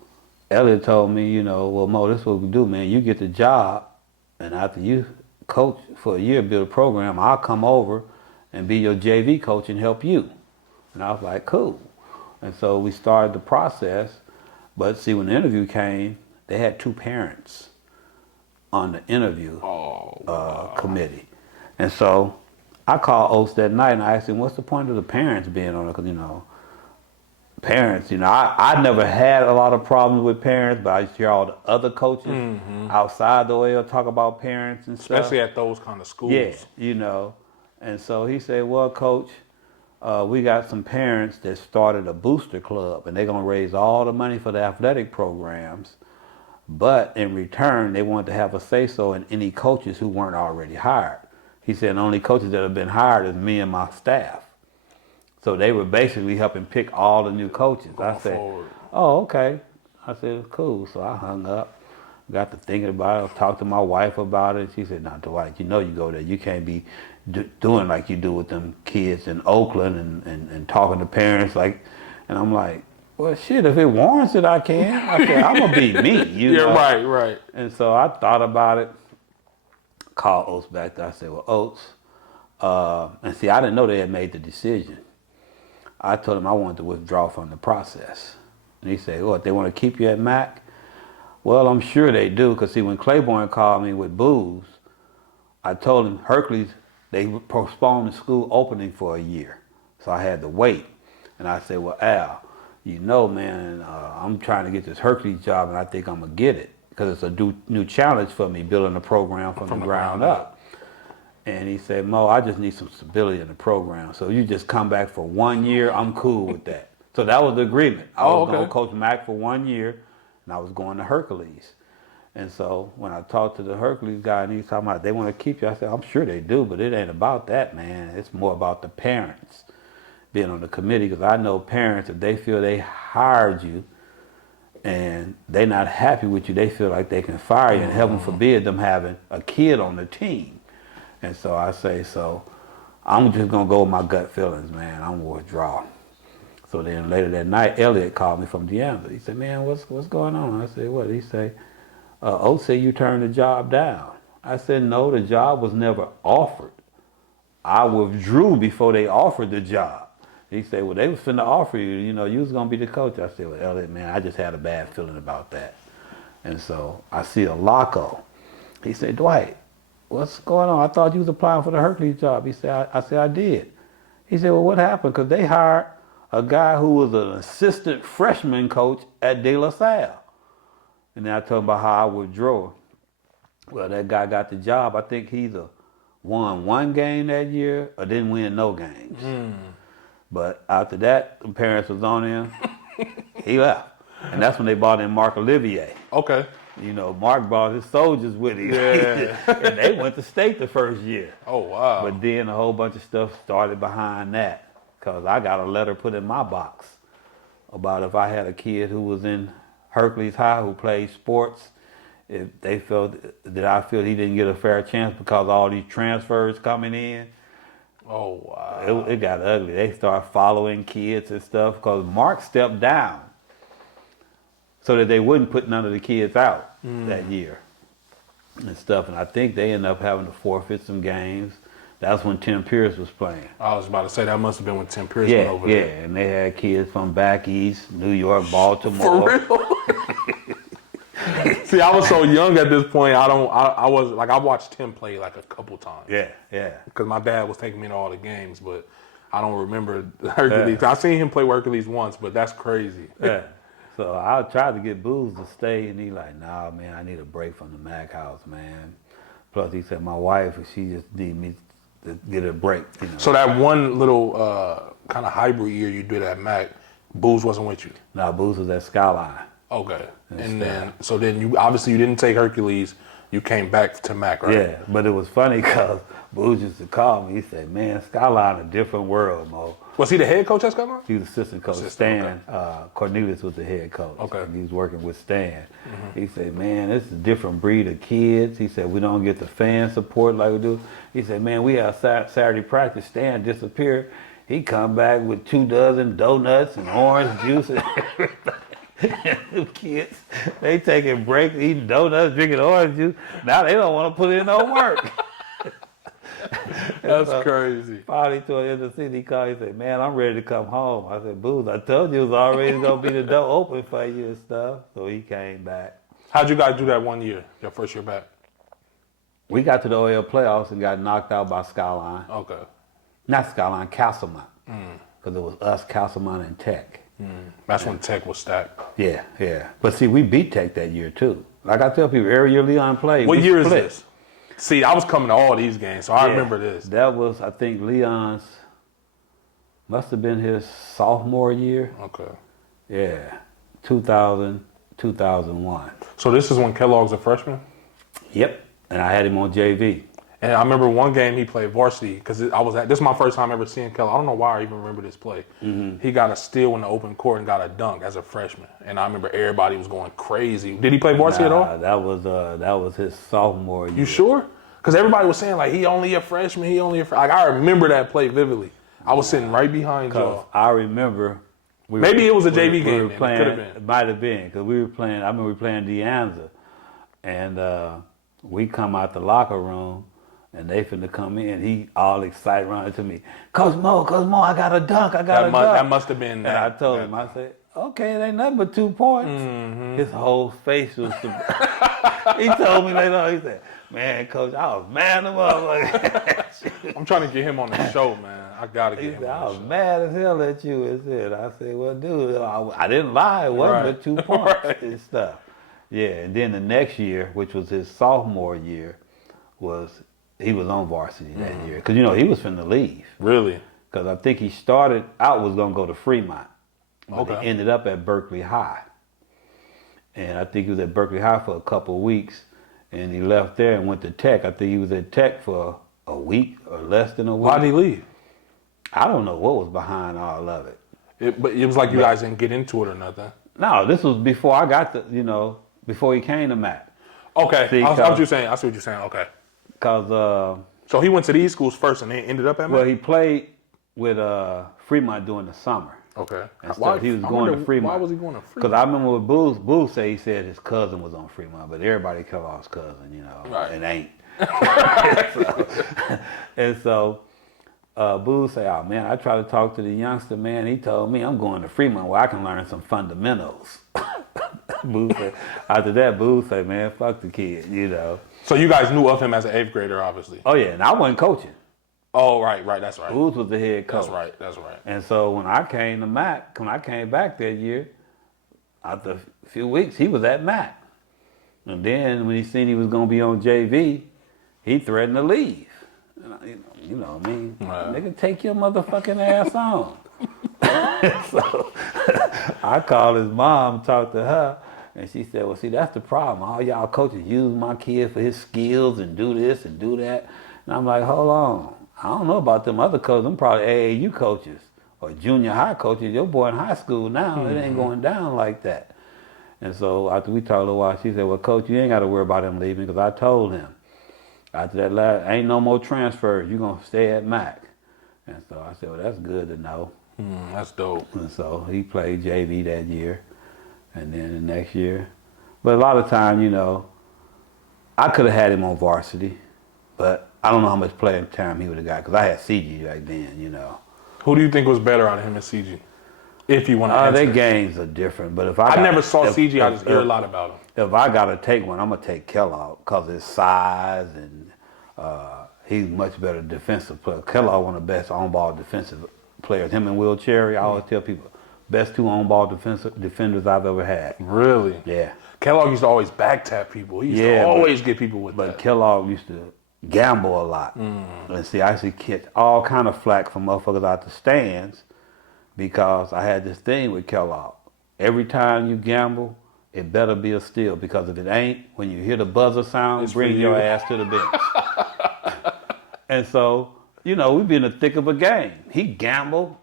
Elliot told me, you know, well, Mo, this is what we do, man. You get the job, and after you coach for a year, build a program, I'll come over and be your JV coach and help you. And I was like, cool. And so we started the process. But see, when the interview came, they had 2 parents on the interview committee. And so I called Oates that night and I asked him, what's the point of the parents being on it? Because, you know, parents, you know, I never had a lot of problems with parents, but I used to hear all the other coaches outside the OL talk about parents and stuff. Especially at those kind of schools. Yeah, you know. And so he said, well, Coach, we got some parents that started a booster club, and they're going to raise all the money for the athletic programs. But in return, they wanted to have a say-so in any coaches who weren't already hired. He said the only coaches that have been hired is me and my staff. So they were basically helping pick all the new coaches. I said, oh, okay. I said, cool. So I hung up, got to thinking about it, talked to my wife about it. She said, no, Dwight, you know you go there. You can't be doing like you do with them kids in Oakland and talking to parents like, and I'm like, well, shit, if it warrants it, I can. I said, I'm going to be me, you know? Right. And so I thought about it, called Oates back there. I said, well, Oates, and see, I didn't know they had made the decision. I told him I wanted to withdraw from the process. And he said, "What, they want to keep you at Mac?" Well, I'm sure they do, because see, when Claiborne called me with Booz, I told him Hercules, they postponed the school opening for a year. So I had to wait. And I said, "Well, Al, you know, man, I'm trying to get this Hercules job, and I think I'm going to get it, because it's a new challenge for me, building a program from the ground up." And he said, "Mo, I just need some stability in the program. So you just come back for 1 year, I'm cool with that." So that was the agreement. I was going to coach Mac for 1 year, and I was going to Hercules. And so when I talked to the Hercules guy, and he was talking about they want to keep you, I said, "I'm sure they do, but it ain't about that, man. It's more about the parents being on the committee, because I know parents, if they feel they hired you and they're not happy with you, they feel like they can fire you, and heaven forbid them having a kid on the team." And so I say, so I'm just going to go with my gut feelings, man. I'm going to withdraw. So then later that night, Elliot called me from Deandra. He said, "Man, what's going on?" I said, "What?" He said, "O said you turned the job down." I said, "No, the job was never offered. I withdrew before they offered the job." He said, "Well, they was finna offer you, you know, you was gonna be the coach." I said, "Well, Elliot, man, I just had a bad feeling about that." And so I see a loco. He said, "Dwight, what's going on? I thought you was applying for the Hercules job." He said, I said, "I did." He said, "Well, what happened?" Because they hired a guy who was an assistant freshman coach at De La Salle. And then I told him about how I withdrew. Well, that guy got the job. I think he either won 1 game that year or didn't win no games. But after that, the parents was on him. He left. And that's when they brought in Mark Olivier. Okay. You know, Mark brought his soldiers with him. Yeah. And they went to state the first year. Oh, wow. But then a whole bunch of stuff started behind that, because I got a letter put in my box about if I had a kid who was in Hercules High who played sports, if they felt that I feel he didn't get a fair chance because of all these transfers coming in. Oh, wow. It got ugly. They started following kids and stuff, because Mark stepped down so that they wouldn't put none of the kids out that year and stuff. And I think they ended up having to forfeit some games. That's when Tim Pierce was playing. I was about to say that must have been when Tim Pierce went over there. Yeah, and they had kids from back east, New York, Baltimore. For real? See, I was so young at this point. I watched Tim play like a couple times. Yeah. Because my dad was taking me to all the games, but I don't remember Hercules. I seen him play Hercules once, but that's crazy. Yeah. So I tried to get Booz to stay, and he like, "Nah, man, I need a break from the Mac house, man." Plus, he said my wife, she just need me to get a break. You know? So that one little kind of hybrid year you did at Mac, Booz wasn't with you? Nah, Booz was at Skyline. Okay. And then you obviously you didn't take Hercules. You came back to Mac, right? Yeah, but it was funny because Booz used to call me. He said, "Man, Skyline a different world, Mo." Was he the head coach at Skyline? He was assistant coach. Assistant, Stan Cornelius was the head coach. Okay. And he was working with Stan. He said, "Man, this is a different breed of kids." He said, "We don't get the fan support like we do." He said, "Man, we have Saturday practice. Stan disappeared. He come back with 2 dozen donuts and orange juice and everything." The kids, they taking breaks, eating donuts, drinking orange juice. Now they don't want to put in no work. That's crazy. Finally, to the end of the city, he called. He said, "Man, I'm ready to come home." I said, "Booz, I told you it was already gonna be the door open for you and stuff." So he came back. How'd you guys do that 1 year, your first year back? We got to the OL playoffs and got knocked out by Skyline. Okay. Not Skyline, Castlemont. Because it was us, Castlemont, and Tech. That's when Tech was stacked. Yeah. But see, we beat Tech that year too. Like I tell people, every year Leon played. What year split. is this? See, I was coming to all these games, so I remember this. That was, I think, Leon's, must have been his sophomore year. Okay. Yeah, 2000, 2001. So this is when Kellogg's a freshman? Yep, and I had him on JV. And I remember one game he played varsity because this is my first time ever seeing Kellogg. I don't know why I even remember this play. He got a steal in the open court and got a dunk as a freshman. And I remember everybody was going crazy. Did he play varsity at all? That was his sophomore year. You sure? Because everybody was saying like he only a freshman. Like I remember that play vividly. I was sitting right behind y'all. I remember. Maybe it was a JV game. We were playing, it could have been. It might have been because we were playing. I remember we were playing Deandra, and we come out the locker room. And they finna come in. He all excited running to me. Coach Moe, I got a dunk. I got a dunk. That must have been that. And I told him, I said, okay, it ain't nothing but 2 points. His whole face was... He told me later on, he said, man, Coach, I was mad at motherfucker. I'm trying to get him on the show, man. I got to get him on the show. I was mad as hell at you. I said, well, dude, I didn't lie. It wasn't but 2 points and stuff. Yeah, and then the next year, which was his sophomore year, he was on varsity that year. Because, he was finna leave. Really? Because I think he started out was going to go to Fremont. But he ended up at Berkeley High. And I think he was at Berkeley High for a couple of weeks. And he left there and went to Tech. I think he was at Tech for a week or less than a week. Why did he leave? I don't know what was behind all of it. But it was like you guys didn't get into it or nothing. No, this was before I got before he came to Mac. Okay, I see what you're saying. Okay. Because... so he went to these schools first and then ended up at Mac? Well, he played with Fremont during the summer. Okay. Why he was going to Fremont? Why was he going to Fremont? Because I remember what Booth said. He said his cousin was on Fremont, but everybody Kellogg's cousin, Right. It ain't. So Booth said, oh, man, I tried to talk to the youngster, man. He told me I'm going to Fremont where I can learn some fundamentals. Booth said, after that, Booth said, man, fuck the kid, So you guys knew of him as an 8th grader, obviously. Oh, yeah, and I wasn't coaching. Oh, right, that's right. Booth was the head coach. That's right. And so when I came to Mac, when I came back that year, after a few weeks, he was at Mac. And then when he seen he was going to be on JV, he threatened to leave. You know what I mean? Right. Nigga, take your motherfucking ass on. So I called his mom, talked to her, and she said, well, see, that's the problem. All y'all coaches use my kid for his skills and do this and do that. And I'm like, hold on. I don't know about them other coaches. I'm probably AAU coaches or junior high coaches. Your boy in high school now, it ain't going down like that. And so after we talked a while, she said, well, Coach, you ain't got to worry about him leaving because I told him. After that ain't no more transfers. You're going to stay at Mac. And so I said, well, that's good to know. That's dope. And so he played JV that year and then the next year. But a lot of time, I could have had him on varsity, but I don't know how much playing time he would have got because I had CG back then, Who do you think was better out of him and CG? If you want to answer. Their games are different, but I never saw CG. I just hear a lot about him. If I got to take one, I'm going to take Kellogg because his size and he's much better defensive player. Kellogg, one of the best on-ball defensive players. Him and Will Cherry, I always tell people, best 2 on-ball defenders I've ever had. Really? Yeah. Kellogg used to always back tap people. He used to always get people with that. But Kellogg used to gamble a lot. And see, I used to catch all kind of flack from motherfuckers out the stands because I had this thing with Kellogg. Every time you gamble, it better be a steal because if it ain't, when you hear the buzzer sound, bring your ass to the bench. And so, we'd be in the thick of a game. He gambled,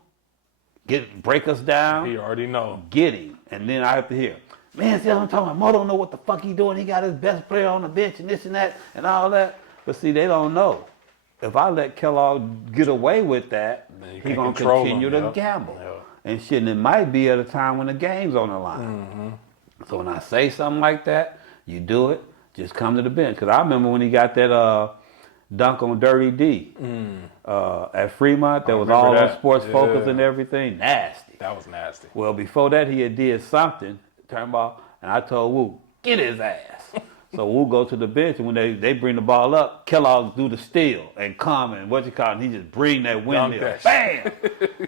break us down. He already know. Get him. And then I have to hear, man, see what I'm talking about? Mo don't know what the fuck he doing. He got his best player on the bench and this and that and all that. But see, they don't know. If I let Kellogg get away with that, he's going to continue to gamble. Yeah. And shit, and it might be at a time when the game's on the line. So when I say something like that, you do it, just come to the bench. Because I remember when he got that dunk on Dirty D at Fremont, that was all on Sports Focus and everything. Nasty. That was nasty. Well, before that, he had did something, turnball, and I told Wu, get his ass. So Wu go to the bench, and when they bring the ball up, Kellogg do the steal and come and he just bring that windmill, bam!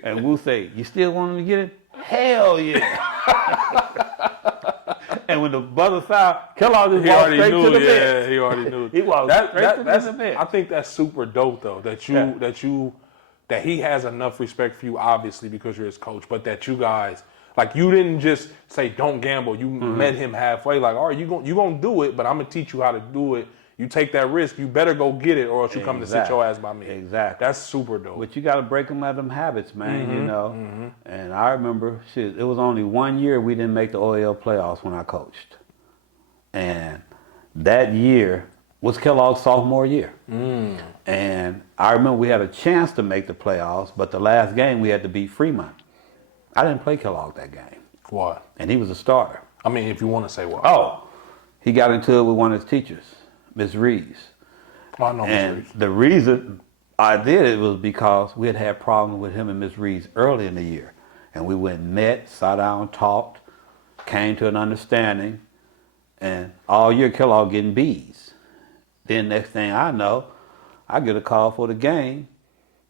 And Wu say, you still want him to get it? Hell yeah! And when the buzzer sound, Kellogg just walked straight to the bench. Yeah, he already knew. He walked straight to the bench. I think that's super dope though. That he has enough respect for you, obviously because you're his coach, but that you guys. Like, you didn't just say, don't gamble. You met him halfway. Like, all right, you gonna do it, but I'm going to teach you how to do it. You take that risk. You better go get it or else you come to sit your ass by me. Exactly. That's super dope. But you got to break them out of them habits, man, And I remember, it was only 1 year we didn't make the OAL playoffs when I coached. And that year was Kellogg's sophomore year. And I remember we had a chance to make the playoffs, but the last game we had to beat Fremont. I didn't play Kellogg that game. Why? And he was a starter. I mean, if you want to say why. Oh, he got into it with one of his teachers, Miss Reeves. Oh, I know Miss And Reeves. the reason I did it was because we had problems with him and Miss Reeves early in the year. And we went and met, sat down, talked, came to an understanding, and all year Kellogg getting B's. Then next thing I know, I get a call for the game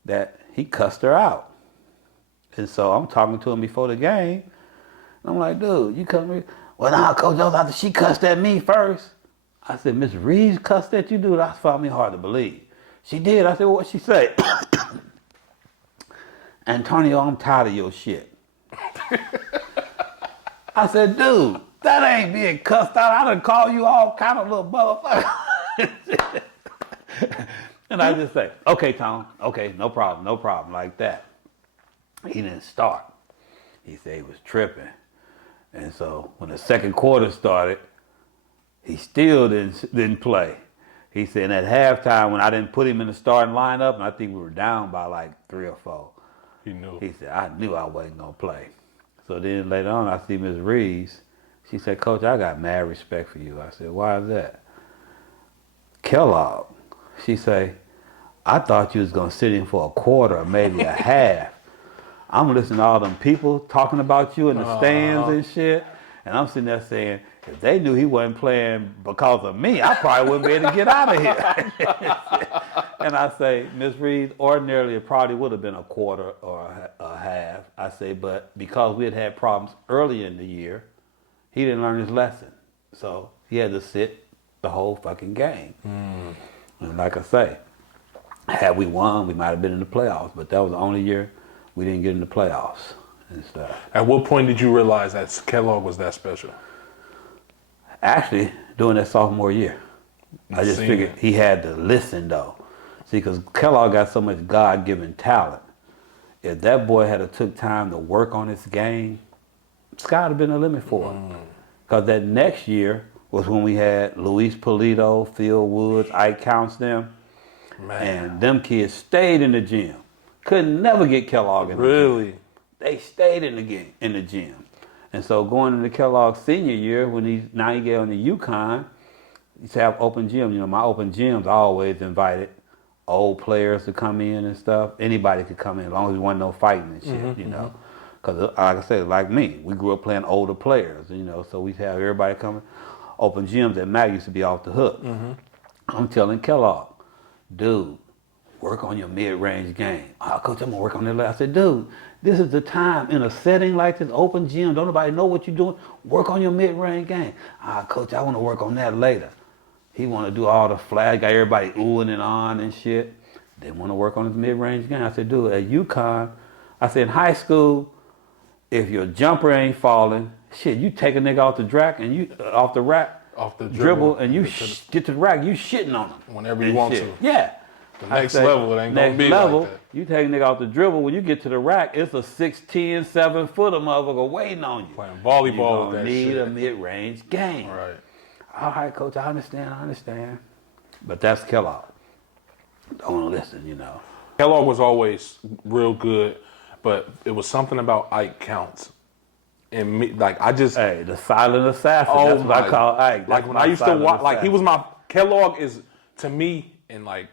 that he cussed her out. And so I'm talking to him before the game. And I'm like, dude, you come here. Well, nah, Coach Jones, after she cussed at me first. I said, Miss Reeves cussed at you, dude? That's found me hard to believe. She did. I said, well, what'd she say? Antonio, I'm tired of your shit. I said, dude, that ain't being cussed out. I done call you all kind of little motherfucker. And I just say, okay, Tom, okay, no problem, like that. He didn't start. He said he was tripping. And so when the second quarter started, he still didn't play. He said at halftime when I didn't put him in the starting lineup, and I think we were down by like 3 or 4. He knew. He said, I knew I wasn't going to play. So then later on, I see Ms. Reeves. She said, Coach, I got mad respect for you. I said, why is that? Kellogg. She said, I thought you was going to sit in for a quarter or maybe a half. I'm listening to all them people talking about you in the stands and shit. And I'm sitting there saying, if they knew he wasn't playing because of me, I probably wouldn't be able to get out of here. And I say, Ms. Reeves, ordinarily it probably would have been a quarter or a half. I say, but because we had problems early in the year, he didn't learn his lesson. So he had to sit the whole fucking game. And like I say, had we won, we might have been in the playoffs. But that was the only year we didn't get in the playoffs and stuff. At what point did you realize that Kellogg was that special? Actually, during that sophomore year. I just figured he had to listen, though. See, because Kellogg got so much God-given talent. If that boy had took time to work on his game, sky would have been the limit for him. Because that next year was when we had Luis Polito, Phil Woods, Ike Counts them. Man. And them kids stayed in the gym. Couldn't never get Kellogg in the gym. Really? They stayed in the gym. And so going into Kellogg's senior year, when he get on the UConn, he used to have open gym. You know, my open gyms, I always invited old players to come in and stuff. Anybody could come in as long as there wasn't no fighting and shit, you know. Because like I said, like me, we grew up playing older players, you know, so we'd have everybody coming. Open gyms at Mac used to be off the hook. I'm telling Kellogg, dude, work on your mid-range game. Oh, Coach, I'm going to work on that. I said, dude, this is the time in a setting like this, open gym, don't nobody know what you're doing. Work on your mid-range game. Coach, I want to work on that later. He want to do all the flags, got everybody oohing and on and shit. Didn't want to work on his mid-range game. I said, dude, at UConn, I said, in high school, if your jumper ain't falling, shit, you take a nigga off the rack and you off the dribble, and you get to the rack, you shitting on him whenever you want shit. to. Yeah. The next level, it ain't gonna be level, like that. You take a nigga off the dribble, when you get to the rack, it's a 6'10", 7-footer motherfucker waiting on you. Playing volleyball with You that need shit. a mid-range game. Right. All right, Coach, I understand. But that's Kellogg. Don't listen, you know. Kellogg was always real good, but it was something about Ike Counts. And me, like, I just... Hey, the silent assassin. Oh, that's what I call Ike. Like, when I used to watch... Like, he was my... Kellogg is, to me, and, like,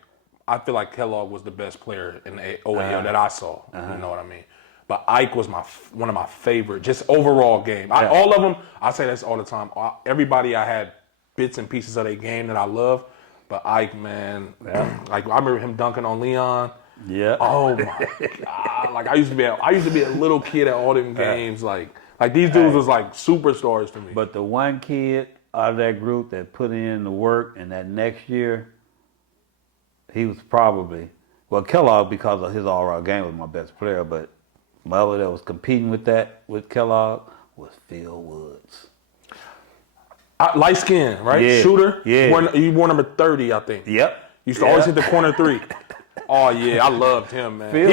I feel like Kellogg was the best player in the OAL that I saw. You know what I mean? But Ike was one of my favorite, just overall game. All of them, I say this all the time. Everybody I had bits and pieces of their game that I love. But Ike, man, like I remember him dunking on Leon. Yeah. Oh my God! Like I used to be a little kid at all them games. Like these dudes was like superstars to me. But the one kid out of that group that put in the work, and that next year, he was probably Kellogg, because of his all-around game, was my best player. But my other that was competing with Kellogg was Phil Woods. Light skin, right? Yeah. Shooter. Yeah. You wore number 30, I think. Yep. Used to always hit the corner 3. Oh yeah, I loved him, man. Phil,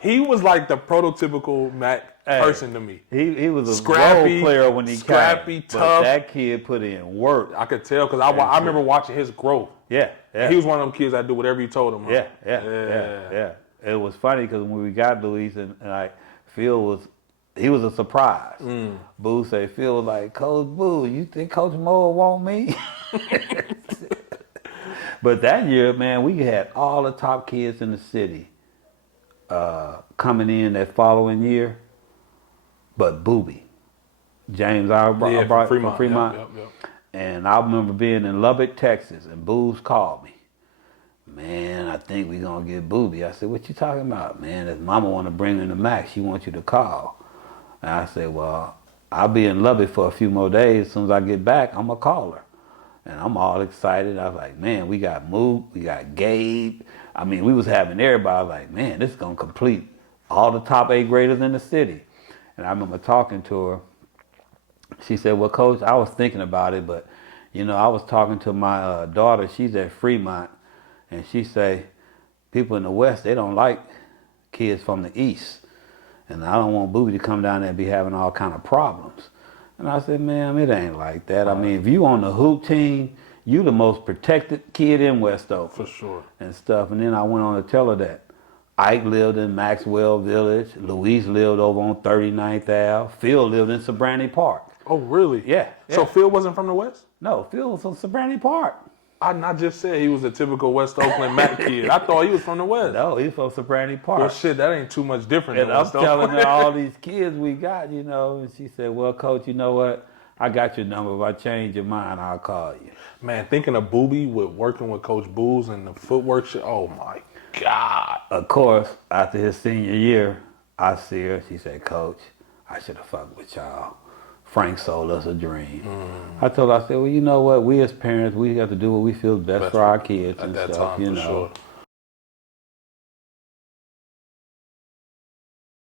He was like the prototypical Mac person to me. He was a Scrappy, role player when he scrappy, came. tough. But that kid put in work. I could tell because I remember watching his growth. Yeah. He was one of them kids that do whatever you told him. Huh? Yeah. It was funny because when we got Luis and like Phil was a surprise. Boo said, Phil was like, Coach Boo, you think Coach Moe want me? But that year, man, we had all the top kids in the city coming in that following year, but Booby, James, From Fremont. Yep. And I remember being in Lubbock, Texas, and Booze called me. Man, I think we're going to get Booby. I said, what you talking about? Man, his mama want to bring him to Max. She wants you to call. And I said, well, I'll be in Lubbock for a few more days. As soon as I get back, I'm going to call her. And I'm all excited. I was like, man, we got Mook, we got Gabe. I mean, we was having everybody. I was like, man, this is going to complete all the top 8th graders in the city. And I remember talking to her. She said, well, Coach, I was thinking about it, but, you know, I was talking to my daughter. She's at Fremont, and she say, people in the West, they don't like kids from the East. And I don't want Booby to come down there and be having all kind of problems. And I said, man, it ain't like that. I mean, if you on the hoop team, you the most protected kid in West Oak. For sure. And stuff. And then I went on to tell her that Ike lived in Maxwell Village. Luis lived over on 39th Ave. Phil lived in Sobrani Park. Oh, really? Yeah. So Phil wasn't from the West? No, Phil was from Sobrani Park. I not just said he was a typical West Oakland Mac kid. I thought he was from the West. No, he's from Sobrani Park. Well, shit, that ain't too much different And than I'm West telling Oakland. her all these kids we got, you know, and she said, well, Coach, you know what? I got your number. If I change your mind, I'll call you. Man, thinking of Booby with working with Coach Booz and the footwork shit, oh my God. Of course, after his senior year, I see her. She said, Coach, I should have fucked with y'all. Frank sold us a dream. I told her, I said, well, you know what? We as parents, we have to do what we feel best for our kids At and that stuff, time, you for know. sure.